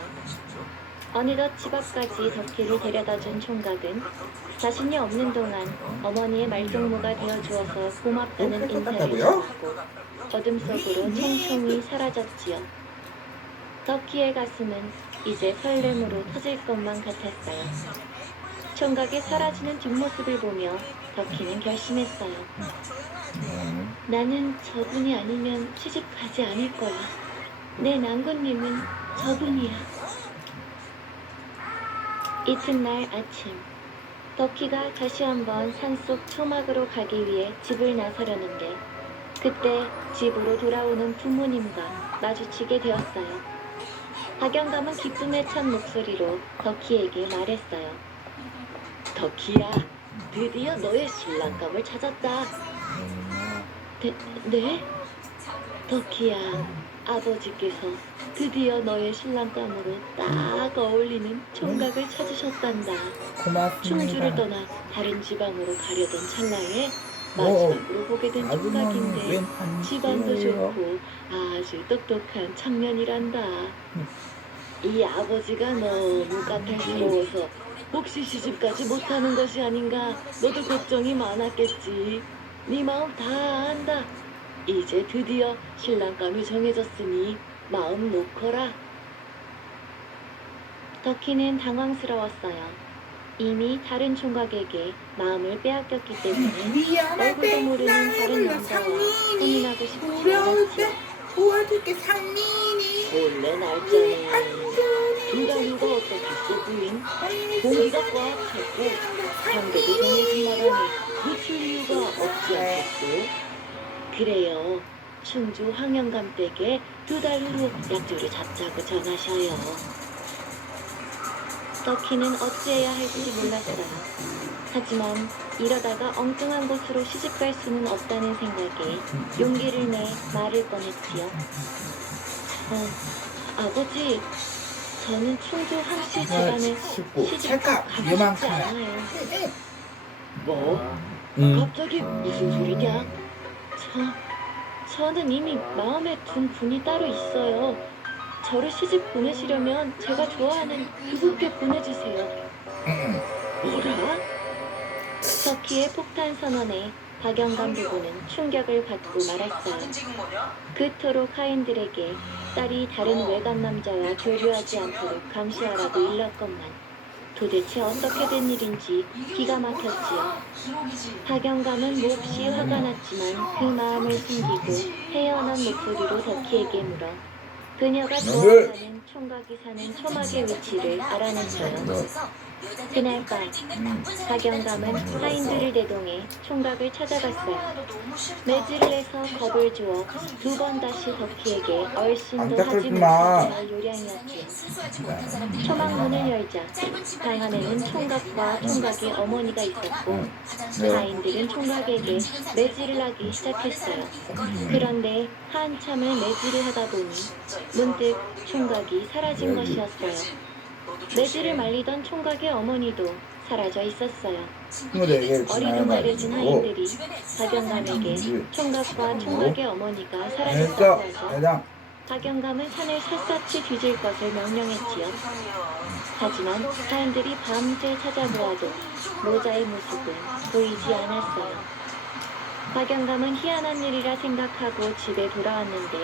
어느덧 집 앞까지 덕희를 데려다 준 총각은 자신이 없는 동안 어머니의 말동무가 되어주어서 고맙다는 인사를 주었고 어둠 속으로 총총히 사라졌지요. 덕희의 가슴은 이제 설렘으로 터질 것만 같았어요. 총각이 사라지는 뒷모습을 보며 덕희는 결심했어요. 나는 저분이 아니면 시집 가지 않을 거야. 내 낭군님은 저분이야. 이튿날 아침, 덕희가 다시 한번 산속 초막으로 가기 위해 집을 나서려는데 그때 집으로 돌아오는 부모님과 마주치게 되었어요. 박영감은 기쁨에 찬 목소리로 덕희에게 말했어요. 덕희야, 드디어 너의 신랑감을 찾았다. 네? 덕희야, 아버지께서 드디어 너의 신랑감으로 딱 어울리는 총각을 찾으셨단다. 충주를 고맙습니다. 떠나 다른 지방으로 가려던 찰나에 마지막으로 보게 된 총각인데 집안도 좋고 아주 똑똑한 청년이란다. 이 아버지가 너무 까탈스러워서 혹시 시집가지 못하는 것이 아닌가 너도 걱정이 많았겠지. 네 마음 다 안다. 이제 드디어 신랑감이 정해졌으니 마음 놓거라. 덕희는 당황스러웠어요. 이미 다른 총각에게 마음을 빼앗겼기 때문에 얼굴도 모르는 다른 남자와 혼인하고 싶지 않았지요. 도와줄게 상민이. 본래 날짜는 두달후가 어떻겠어 부인. 공기가 꽉 찼고 상대도 정해진 나라니 놓칠 이유가 없지 않겠소. 그래요. 충주 황영감 댁에 2달 후로 약조를 잡자고 전하셔요. 덕희는 어찌해야 할지 몰랐어요. 하지만 이러다가 엉뚱한 곳으로 시집갈 수는 없다는 생각에 용기를 내 말을 꺼냈지요. 아버지, 저는 충주 항씨 집안에 시집 가고 싶지 않아요. 뭐? 갑자기 무슨 소리냐? 저는 이미 마음에 둔 분이 따로 있어요. 저를 시집 보내시려면 제가 좋아하는 그분께 보내주세요. 뭐라? 덕희의 폭탄 선언에 박영감 부부는 충격을 받고 말았어요. 그토록 하인들에게 딸이 다른 외간 남자와 교류하지 않도록 감시하라고 일렀건만 도대체 어떻게 된 일인지 기가 막혔지요. 박영감은 몹시 화가 났지만 그 마음을 숨기고 헤어난 목소리로 덕희에게 물어 그녀가 좋아하는 총각이 사는 초막의 위치를 알아냈어요. 그날 밤 박영감은 하인들을 대동해 총각을 찾아갔어요. 매질을 해서 겁을 주어 2번 다시 덕희에게 얼씬도 하지 못할 요량이었지요. 초막 문을 열자 방 안에는 총각과 총각의 어머니가 있었고 하인들은 총각에게 매질을 하기 시작했어요. 그런데 한참을 매질을 하다 보니 문득 총각이 사라진 것이었어요. 매질을 말리던 총각의 어머니도 사라져 있었어요. 어리둥절해진 하인들이 박영감에게 총각과 총각의 어머니가 사라졌다고 하죠. 박영감은 산을 샅샅이 뒤질 것을 명령했지요. 하지만 하인들이 밤새 찾아보아도 모자의 모습은 보이지 않았어요. 박영감은 희한한 일이라 생각하고 집에 돌아왔는데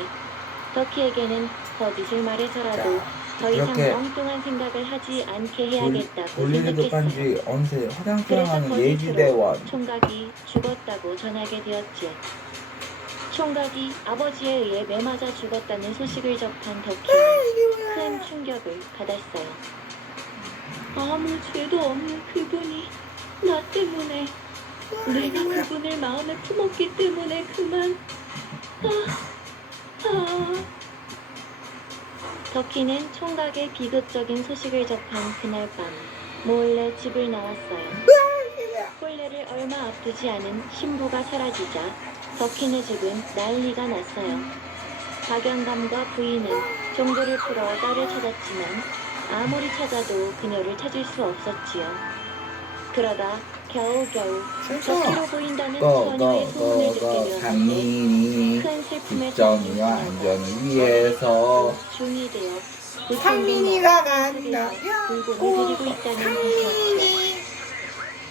덕희에게는 거짓을 말해서라도 더 이상 엉뚱한 생각을 하지 않게 해야겠다고 볼일도 생각했어요. 간지 언제 화장 그래서 사용하는 거짓으로 예지대원. 총각이 죽었다고 전하게 되었지요. 총각이 아버지에 의해 매맞아 죽었다는 소식을 접한 덕희는 큰 충격을 받았어요. 아무 죄도 없는 그분이 나 때문에 내가 그분을 마음에 품었기 때문에 그만 덕희는 총각의 비극적인 소식을 접한 그날 밤 몰래 집을 나왔어요. 혼례를 얼마 앞두지 않은 신부가 사라지자 덕희네 집은 난리가 났어요. 박영감과 부인은 종교를 풀어 딸을 찾았지만 아무리 찾아도 그녀를 찾을 수 없었지요. 그러다 겨우겨우 덕희로 보인다는 처녀의 소문을 듣게 되었는데 상민이 큰 슬픔에 국정과 안전을 위해서 중이 되어 그 상민이가 속에서 간다면 불공을 들이고 있다는 것이었지요. 상민이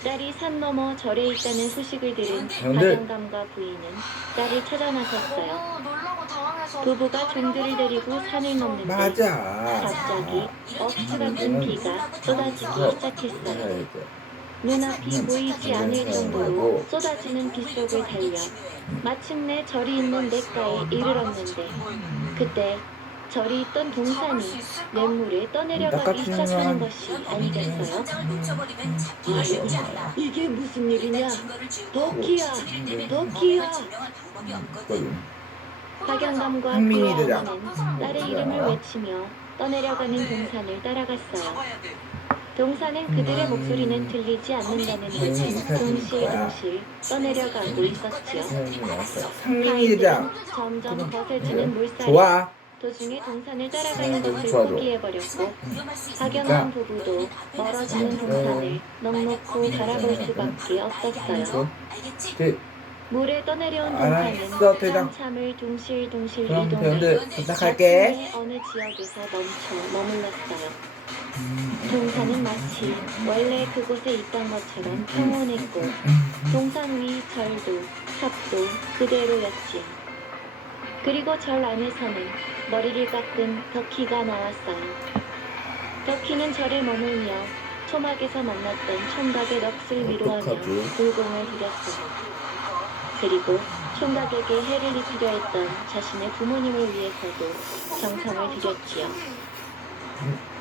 딸이 산 너머 절에 있다는 소식을 들은 근데- 박영감과 부인은 딸을 찾아 나섰어요. 너무 놀라고 당황해서 부부가 종들을 데리고 산을 넘는데 맞아. 갑자기 억수 같은 비가 쏟아지기 시작했어요. 눈앞이 보이지 않을 정도로 쏟아지는 빗속을 달려 마침내 절이 있는 냇가에 이르렀는데 그때 절이 있던 동산이 냇물에 떠내려가기 시작하는 것이 아니겠어요? 이게 무슨 일이냐? 덕희야! 덕희야! 박영감과 그의 한민이들아. 어머니는 딸의 이름을 외치며 떠내려가는 동산을 따라갔어요. 동산은 그들의 목소리는 들리지 않는다는 듯 동실동실 떠내려가고 있었지요. 상민이랑 점점 거세지는 물살이 좋아. 도중에 동산을 따라가는 것을 좋아. 포기해버렸고 박영환 부부도 멀어지는 동산을 넉넉히 바라볼 수밖에 없었어요. 그 물에 떠내려온 알았어, 동산은 대장. 한참을 둥실둥실 그럼 이동해 배우들 부탁할게. 마침내 어느 지역에서 멈춰 머물렀어요. 동산은 마치 원래 그곳에 있던 것처럼 평온했고 동산 위 절도 탑도 그대로였지요. 그리고 절 안에서는 머리를 깎은 덕희가 나왔어요. 덕희는 절에 머물며 초막에서 만났던 총각의 넋을 위로하며 어떡하지? 불공을 드렸어요. 그리고 총각에게 해를 입히려 했던 자신의 부모님을 위해서도 정성을 들였지요.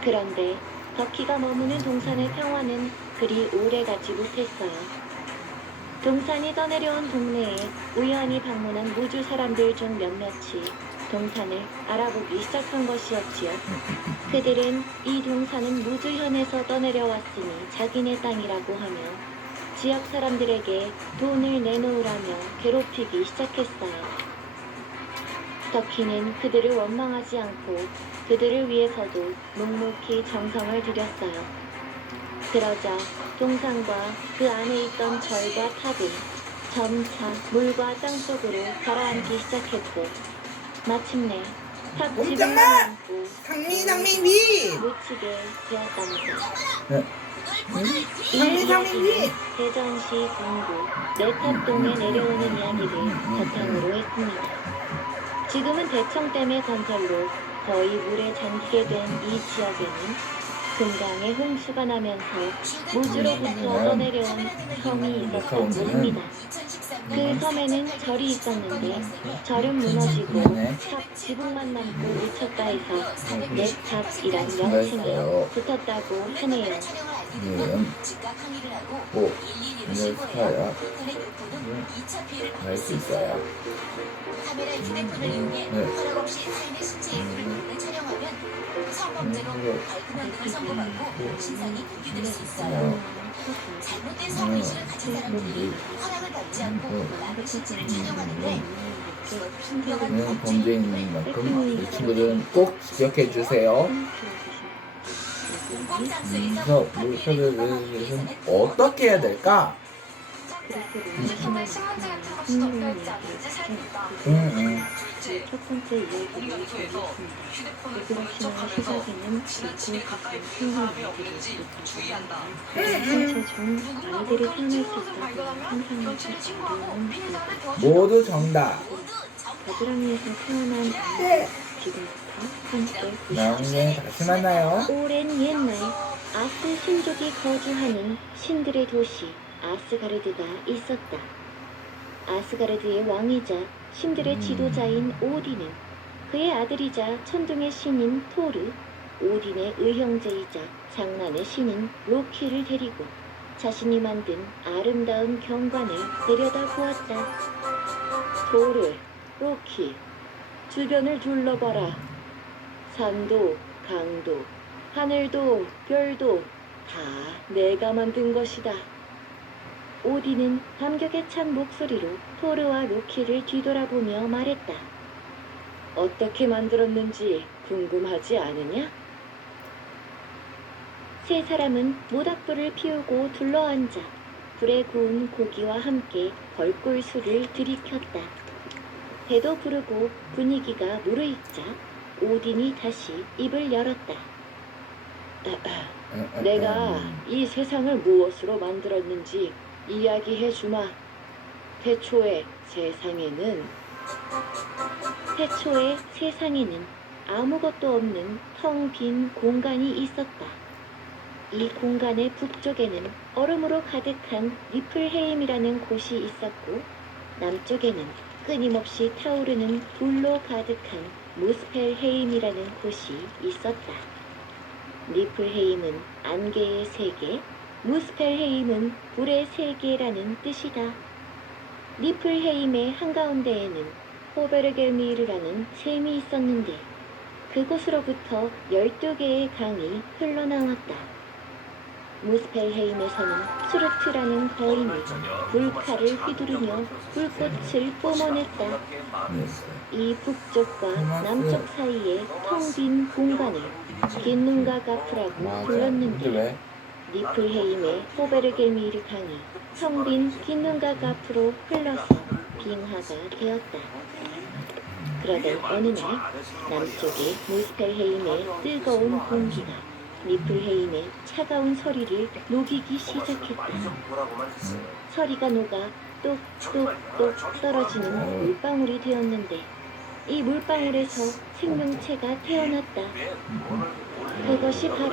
그런데 덕희가 머무는 동산의 평화는 그리 오래가지 못했어요. 동산이 떠내려온 동네에 우연히 방문한 무주 사람들 중 몇몇이 동산을 알아보기 시작한 것이었지요. 그들은 이 동산은 무주현에서 떠내려왔으니 자기네 땅이라고 하며 지역 사람들에게 돈을 내놓으라며 괴롭히기 시작했어요. 덕희는 그들을 원망하지 않고 그들을 위해서도 묵묵히 정성을 들였어요. 그러자 동산과 그 안에 있던 절과 탑은 점차 물과 땅속으로 가라앉기 시작했고 마침내 탑 지붕을 꼼짝마! 넘고 상민 위. 묻히게 되었답니다. 네. 이 상민 이야기는 위. 대전시 동구 내탑동에 내려오는 이야기를 바탕으로 했습니다. 지금은 대청댐의 건설로 거의 물에 잠기게 된 이 지역에는 금강에 홍수가 나면서 무주로부터 떠내려온 섬이 있었다고 합니다. 그 섬에는 절이 있었는데 절은 무너지고 탑 지붕만 남고 미쳤다 해서 내탑이란 명칭이 붙었다고 하네요. 뭐 스타야 알 수 있어요. 카메라 휴대폰을 이용해 네. 허락 없이 타인의 신체에 불을 촬영하면 성범죄로 발금형을 선고받고 신상이 도주될 수 있어요. 잘못된 성인식을 가진 사람들이 허락을 받지 않고 남의 신체를 촬영하는데 신병한 범죄인 만큼 우리 친구들은 꼭 기억해 주세요. 그래서 물표를 어떻게 해야 될까? 정말 신문지가 펴서 덮여있지 않는지 살펴봐. 첫 번째 이야기를 드리겠습니다. 그렇지만 시작에는 지나치게 가까이 사람이 없는지 주의한다. 전체 중 아이들이 태어날 수 있다고 상상하는 정도는 모두 정답. 겨드랑이에서 태어난 네. 지금부터 함께 다음에 보시죠. 다시 만나요. 오랜 옛날 아스 신족이 거주하는 신들의 도시 아스가르드가 있었다. 아스가르드의 왕이자 신들의 지도자인 오딘은 그의 아들이자 천둥의 신인 토르, 오딘의 의형제이자 장난의 신인 로키를 데리고 자신이 만든 아름다운 경관을 내려다보았다. 토르, 로키, 주변을 둘러봐라. 산도, 강도, 하늘도, 별도 다 내가 만든 것이다. 오딘은 감격에 찬 목소리로 토르와 로키를 뒤돌아보며 말했다. 어떻게 만들었는지 궁금하지 않으냐? 세 사람은 모닥불을 피우고 둘러앉아 불에 구운 고기와 함께 벌꿀술을 들이켰다. 배도 부르고 분위기가 무르익자 오딘이 다시 입을 열었다. 내가 이 세상을 무엇으로 만들었는지 이야기해 주마. 태초의 세상에는 아무것도 없는 텅 빈 공간이 있었다. 이 공간의 북쪽에는 얼음으로 가득한 니플헤임이라는 곳이 있었고 남쪽에는 끊임없이 타오르는 불로 가득한 무스펠헤임이라는 곳이 있었다. 니플헤임은 안개의 세계, 무스펠헤임은 불의 세계라는 뜻이다. 니플헤임의 한가운데에는 호베르겔미르라는 샘이 있었는데 그곳으로부터 12개의 강이 흘러나왔다. 무스펠헤임에서는 수르트라는 거인이 불칼을 휘두르며 불꽃을 뿜어냈다. 이 북쪽과 남쪽 사이의 텅 빈 공간을 긴눈가가프라고 불렀는데 니플헤임의 호베르겔미르 강이 텅 빈 긴눈가가프로 흘러서 빙하가 되었다. 그러던 어느 날 남쪽의 무스펠헤임의 뜨거운 공기가 니플헤임의 차가운 서리를 녹이기 시작했다. 서리가 녹아 똑똑똑 떨어지는 물방울이 되었는데 이 물방울에서 생명체가 태어났다. 그것이 바로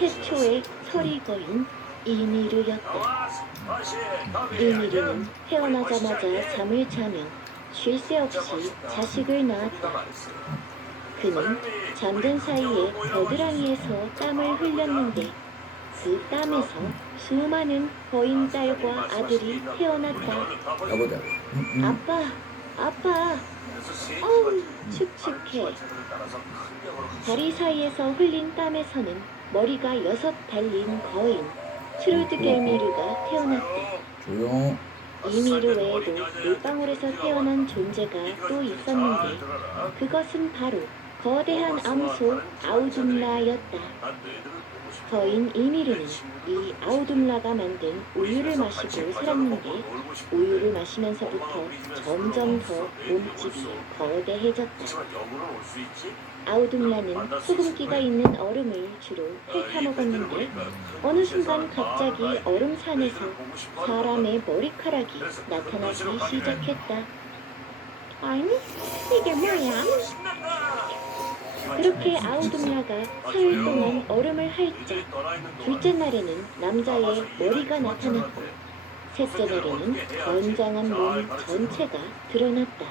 태초의 서리거인 이미르였다. 이미르는 태어나자마자 잠을 자며 쉴 새 없이 자식을 낳았다. 그는 잠든 사이에 겨드랑이에서 땀을 흘렸는데 그 땀에서 수많은 거인 딸과 아들이 태어났다. 아빠, 어우, 축축해. 다리 사이에서 흘린 땀에서는 머리가 6 달린 거인 트루드겔미르가 태어났다. 조용. 이미르 외에도 물방울에서 태어난 존재가 또 있었는데 그것은 바로 거대한 암소 아우둠라였다. 거인 이미르는 이 아우둠라가 만든 우유를 마시고 살았는데 우유를 마시면서부터 점점 더 몸집이 거대해졌다. 아우둠라는 소금기가 있는 얼음을 주로 핥아먹었는데 어느 순간 갑자기 얼음산에서 사람의 머리카락이 나타나기 시작했다. 아니, 이게 뭐야? 그렇게 아우둠라가 사흘 동안 얼음을 핥자 둘째 날에는 남자의 머리가 나타났고 셋째 날에는 건장한 몸 전체가 드러났다.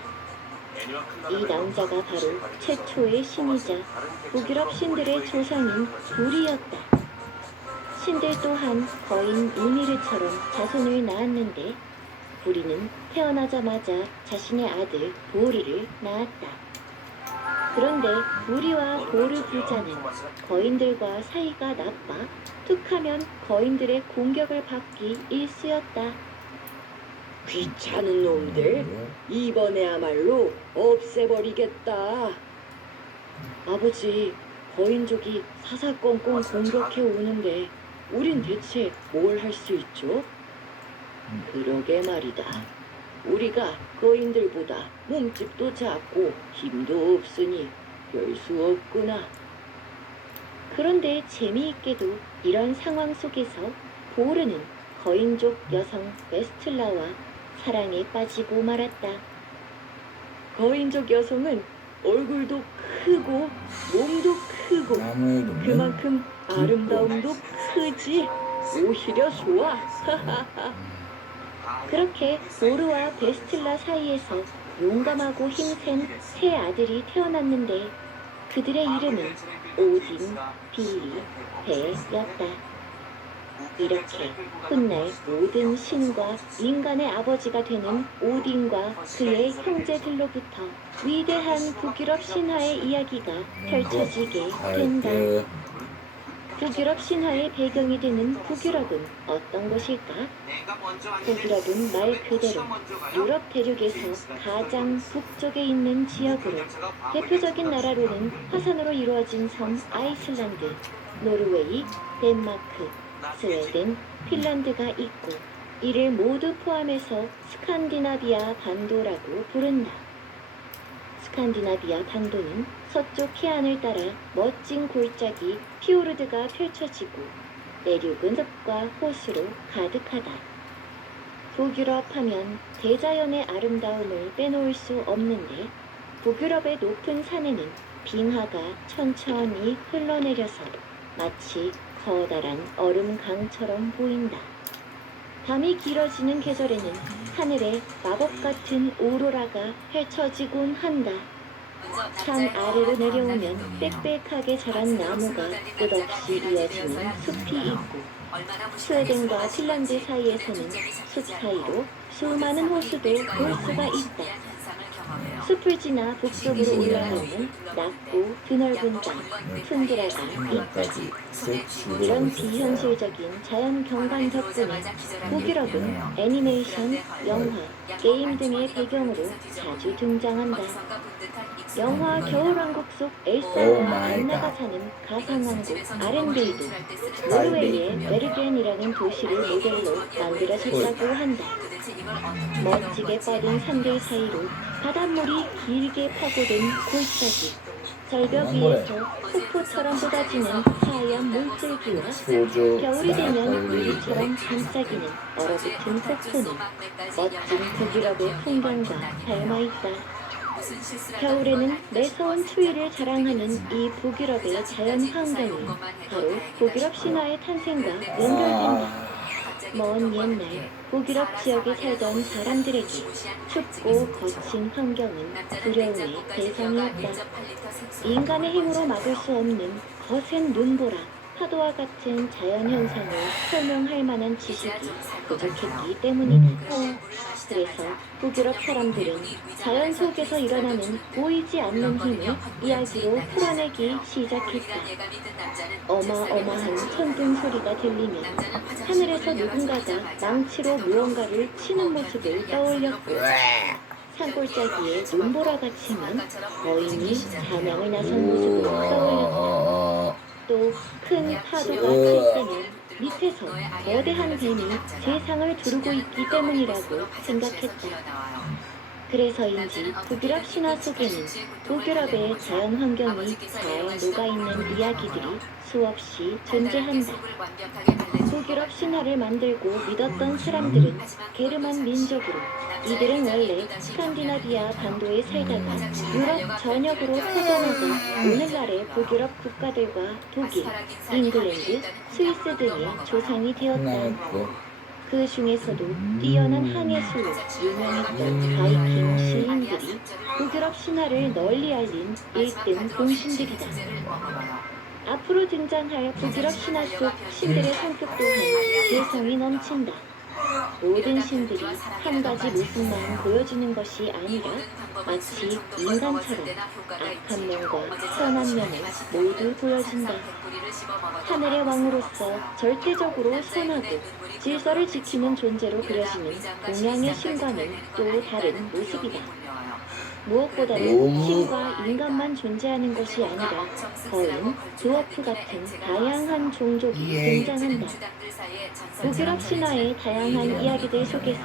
이 남자가 바로 최초의 신이자 북유럽 신들의 조상인 불이었다. 신들 또한 거인 이미르처럼 자손을 낳았는데 불이는 태어나자마자 자신의 아들 보르를 낳았다. 그런데 부리와 보르 부자는 거인들과 사이가 나빠 툭하면 거인들의 공격을 받기 일쑤였다. 귀찮은 놈들, 이번에야말로 없애버리겠다. 아버지, 거인족이 사사건건 공격해 오는데 우린 대체 뭘 할 수 있죠? 그러게 말이다. 우리가 거인들보다 몸집도 작고 힘도 없으니 별 수 없구나. 그런데 재미있게도 이런 상황 속에서 보르는 거인족 여성 베스틀라와 사랑에 빠지고 말았다. 거인족 여성은 얼굴도 크고 몸도 크고 그만큼 아름다움도 크지. 오히려 좋아. 그렇게 보르와 베스틀라 사이에서 용감하고 힘센 세 아들이 태어났는데 그들의 이름은 오딘, 빌리, 베였다. 이렇게 훗날 모든 신과 인간의 아버지가 되는 오딘과 그의 형제들로부터 위대한 북유럽 신화의 이야기가 펼쳐지게 된다. 북유럽 신화의 배경이 되는 북유럽은 어떤 곳일까? 북유럽은 말 그대로 유럽 대륙에서 가장 북쪽에 있는 지역으로 대표적인 나라로는 화산으로 이루어진 섬 아이슬란드, 노르웨이, 덴마크, 스웨덴, 핀란드가 있고 이를 모두 포함해서 스칸디나비아 반도라고 부른다. 스칸디나비아 반도는 서쪽 해안을 따라 멋진 골짜기 피오르드가 펼쳐지고 내륙은 습과 호수로 가득하다. 북유럽 하면 대자연의 아름다움을 빼놓을 수 없는데 북유럽의 높은 산에는 빙하가 천천히 흘러내려서 마치 커다란 얼음강처럼 보인다. 밤이 길어지는 계절에는 하늘에 마법 같은 오로라가 펼쳐지곤 한다. 산 아래로 내려오면 빽빽하게 자란 나무가 끝없이 이어지는 숲이 있고 스웨덴과 핀란드 사이에서는 숲 사이로 수많은 호수도 볼 수가 있다. 숲을 지나 북쪽으로 올라가면 낮고 드넓은 땅, 툰드라가 있다. 이런 비현실적인 자연 경관 덕분에 북유럽은 애니메이션, 영화, 게임 등의 배경으로 자주 등장한다. 영화 겨울왕국 속 엘사와 안나가 사는 가상왕국 아렌데이도 노르웨이의 베르겐이라는 도시를 모델로 만들어졌다고 한다. 멋지게 뻗은 산들 사이로 바닷물이 길게 파고든 골짜기, 절벽 위에서 폭포처럼 쏟아지는 하얀 물줄기와 겨울이 되면 유리처럼 반짝이는 얼어붙은 폭포는 멋진 북유럽의 풍경과 닮아있다. 겨울에는 매서운 추위를 자랑하는 이 북유럽의 자연 환경이 바로 북유럽 신화의 탄생과 연결된다. 먼 옛날 북유럽 지역에 살던 사람들에게 춥고 거친 환경은 두려움의 대상이었다. 인간의 힘으로 막을 수 없는 거센 눈보라, 파도와 같은 자연현상을 설명할 만한 지식이 부족했기 때문이다. 그래서 북유럽 사람들은 자연 속에서 일어나는 보이지 않는 힘을 이야기로 풀어내기 시작했다. 어마어마한 천둥 소리가 들리면 하늘에서 누군가가 망치로 무언가를 치는 모습을 떠올렸고 산골짜기에 눈보라가 치면 거인이 사냥을 나선 모습을 떠올렸다. 또 큰 파도가 칠 때면 밑에서 거대한 뱀이 세상을 두르고 있기 때문이라고 생각했다. 그래서인지 북유럽 신화 속에는 북유럽의 자연 환경이 잘 녹아있는 이야기들이 수없이 존재한다. 북유럽 신화를 만들고 믿었던 사람들은 게르만 민족으로 이들은 원래 스칸디나비아 반도에 살다가 유럽 전역으로 퍼져나가 오늘날의 북유럽 국가들과 독일, 잉글랜드, 스위스 등의 조상이 되었다. 그 중에서도 뛰어난 항해술로 유명했던 바이킹 시인들이 북유럽 신화를 널리 알린 1등 공신들이다. 앞으로 등장할 북유럽 신화 속 신들의 성격 또한 개성이 넘친다. 모든 신들이 한 가지 모습만 보여주는 것이 아니라 마치 인간처럼 악한 면과 선한 면을 모두 보여준다. 하늘의 왕으로서 절대적으로 선하고 질서를 지키는 존재로 그려지는 동양의 신과는 또 다른 모습이다. 무엇보다도 신과 인간만 존재하는 것이 아니라 거인, 드워프 같은 다양한 종족이 등장한다. 북유럽 신화의 다양한 이야기들 속에서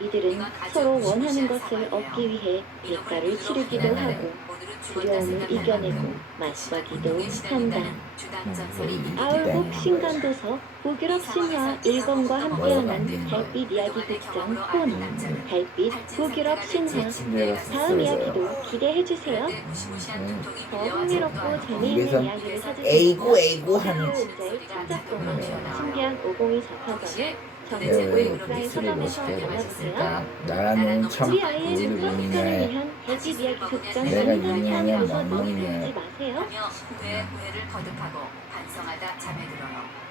이들은 서로 원하는 것을 얻기 위해 대가를 치르기도 하고 두려움을 이겨내고 맞서기도 한다. 아울곡 신간도서 북유럽 신화 1권과 함께하는 달빛 이야기 극장 혼, 달빛 북유럽 신화. 다음 이야기도 기대해주세요. 더 흥미롭고 재미있는 이야기를 찾으시면 에이고 하는 창작동화 신비한 502 작화관을 전국의 서점에서 만나보세요. 나는 참 우리 아이의 우리 문학관을 몸이네. 위한 달빛 이야기 극장 내가 전산상 유명한 도서도 만물이네. 잊지 마세요. 하며 후회 후회를 거듭하고 반성하다 잠에 들어요.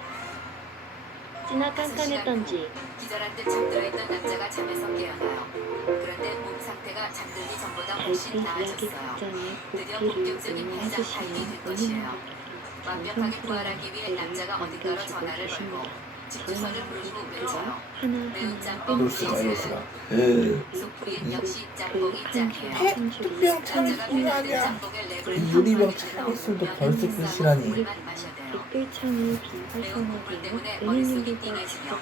어찌나 깐깐했던지 기절한 듯 잠들어있던 남자가 잠에서 깨어나요. 그런데 몸 상태가 잠들기 전보다 훨씬 달빛 이야기 나아졌어요. 극장의 드디어 복귀를 본격적인 응원해주시는 해장타임이 된 것이에요. 완벽하게 부활하기 위해 남자가 어딘가로 전화를 걸고 집 주소를 부르고 외쳐요. 매운 짬뽕 루스가 디저트. 루스가 속풀이엔 역시 짬뽕이 그 짱이에요. 특병 참을 남자가 뿐이 배는 아니야. 짬뽕에 랩을 이 유리병 한 참을술도 번에 벌써 넣으면 끝이라니. 물만 마셔야 돼요. 댓글창이 매운 국물 비활성화되어 때문에 머릿속이 은인님들과 띵해지며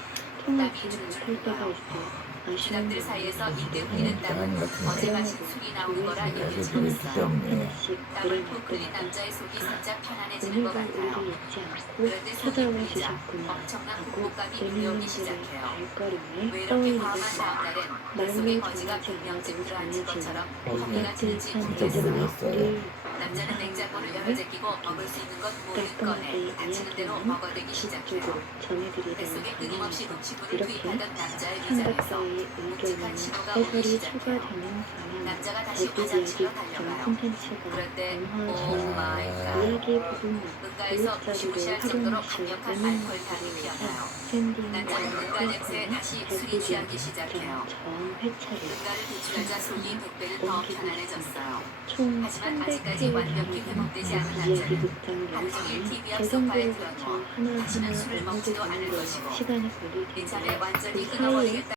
통을 땀이 지지 줄줄 못할 때가 흘러요. 있어 아쉬운 기남들 사이에서 이때 음, 흘리는 땀은 어제 마신 술이 나오는 거라 얘기해주고 그랬기 있어요. 때문에 하나씩 땀을 노래 푹 흘린 남자의 속이 살짝 편안해지는 오늘도 것 같아요. 우리를 잊지 않고 그런데 속이 찾아와 풀리자 주셨구나 엄청난 하고 공복감이 밀려오기 은인님들의 시작해요. 발걸음을 왜 이렇게 떠올리고 과한 있어 다음 날엔 뱃속에 거지가 100명쯤 들어앉은 것처럼 허기가 지는지 진짜 모르겠어요. 모르겠어요. 남자는 냉장고를 열어 제끼고 먹을 수 있는 것 모두 꺼내 닥치는 대로 먹어대기 시작해요. 쪽으로 전해드리려는 뱃속에 끊임없이 방향이다. 녹취물을 이렇게 투입하던 남자의 위장에서 창작자의 묵직한 의견이나 신호가 오기 해설이 시작해요. 추가되는 방향 남자가 다시 댓글 화장실로 이야기 극장 달려가요. 콘텐츠가 그런데 영화 오 전 마이 갓. 이야기 부분만 응가에서 무시무시할 교육자료를 정도로 활용하신 강력한 알코올향이 피어나요. 샌딩 남자는 응가 냄새에 다시 술이 취하기 시작해요. 전 회차를 응가를 배출하자 속이 100배를 더 편안해졌어요. 총 하지만 아직까지 300회 완벽히 회복되지 않은 이야기 남자는 극장 하루 종일 영상이 TV 앞 대정부를 소파에 거쳐 들어누워 하나하나 다시는 술을 업로드 먹지도 않을 되는 데 것이고 시간이 걸릴 이 텐데 차례 완전히 그 사이에 끊어버리겠다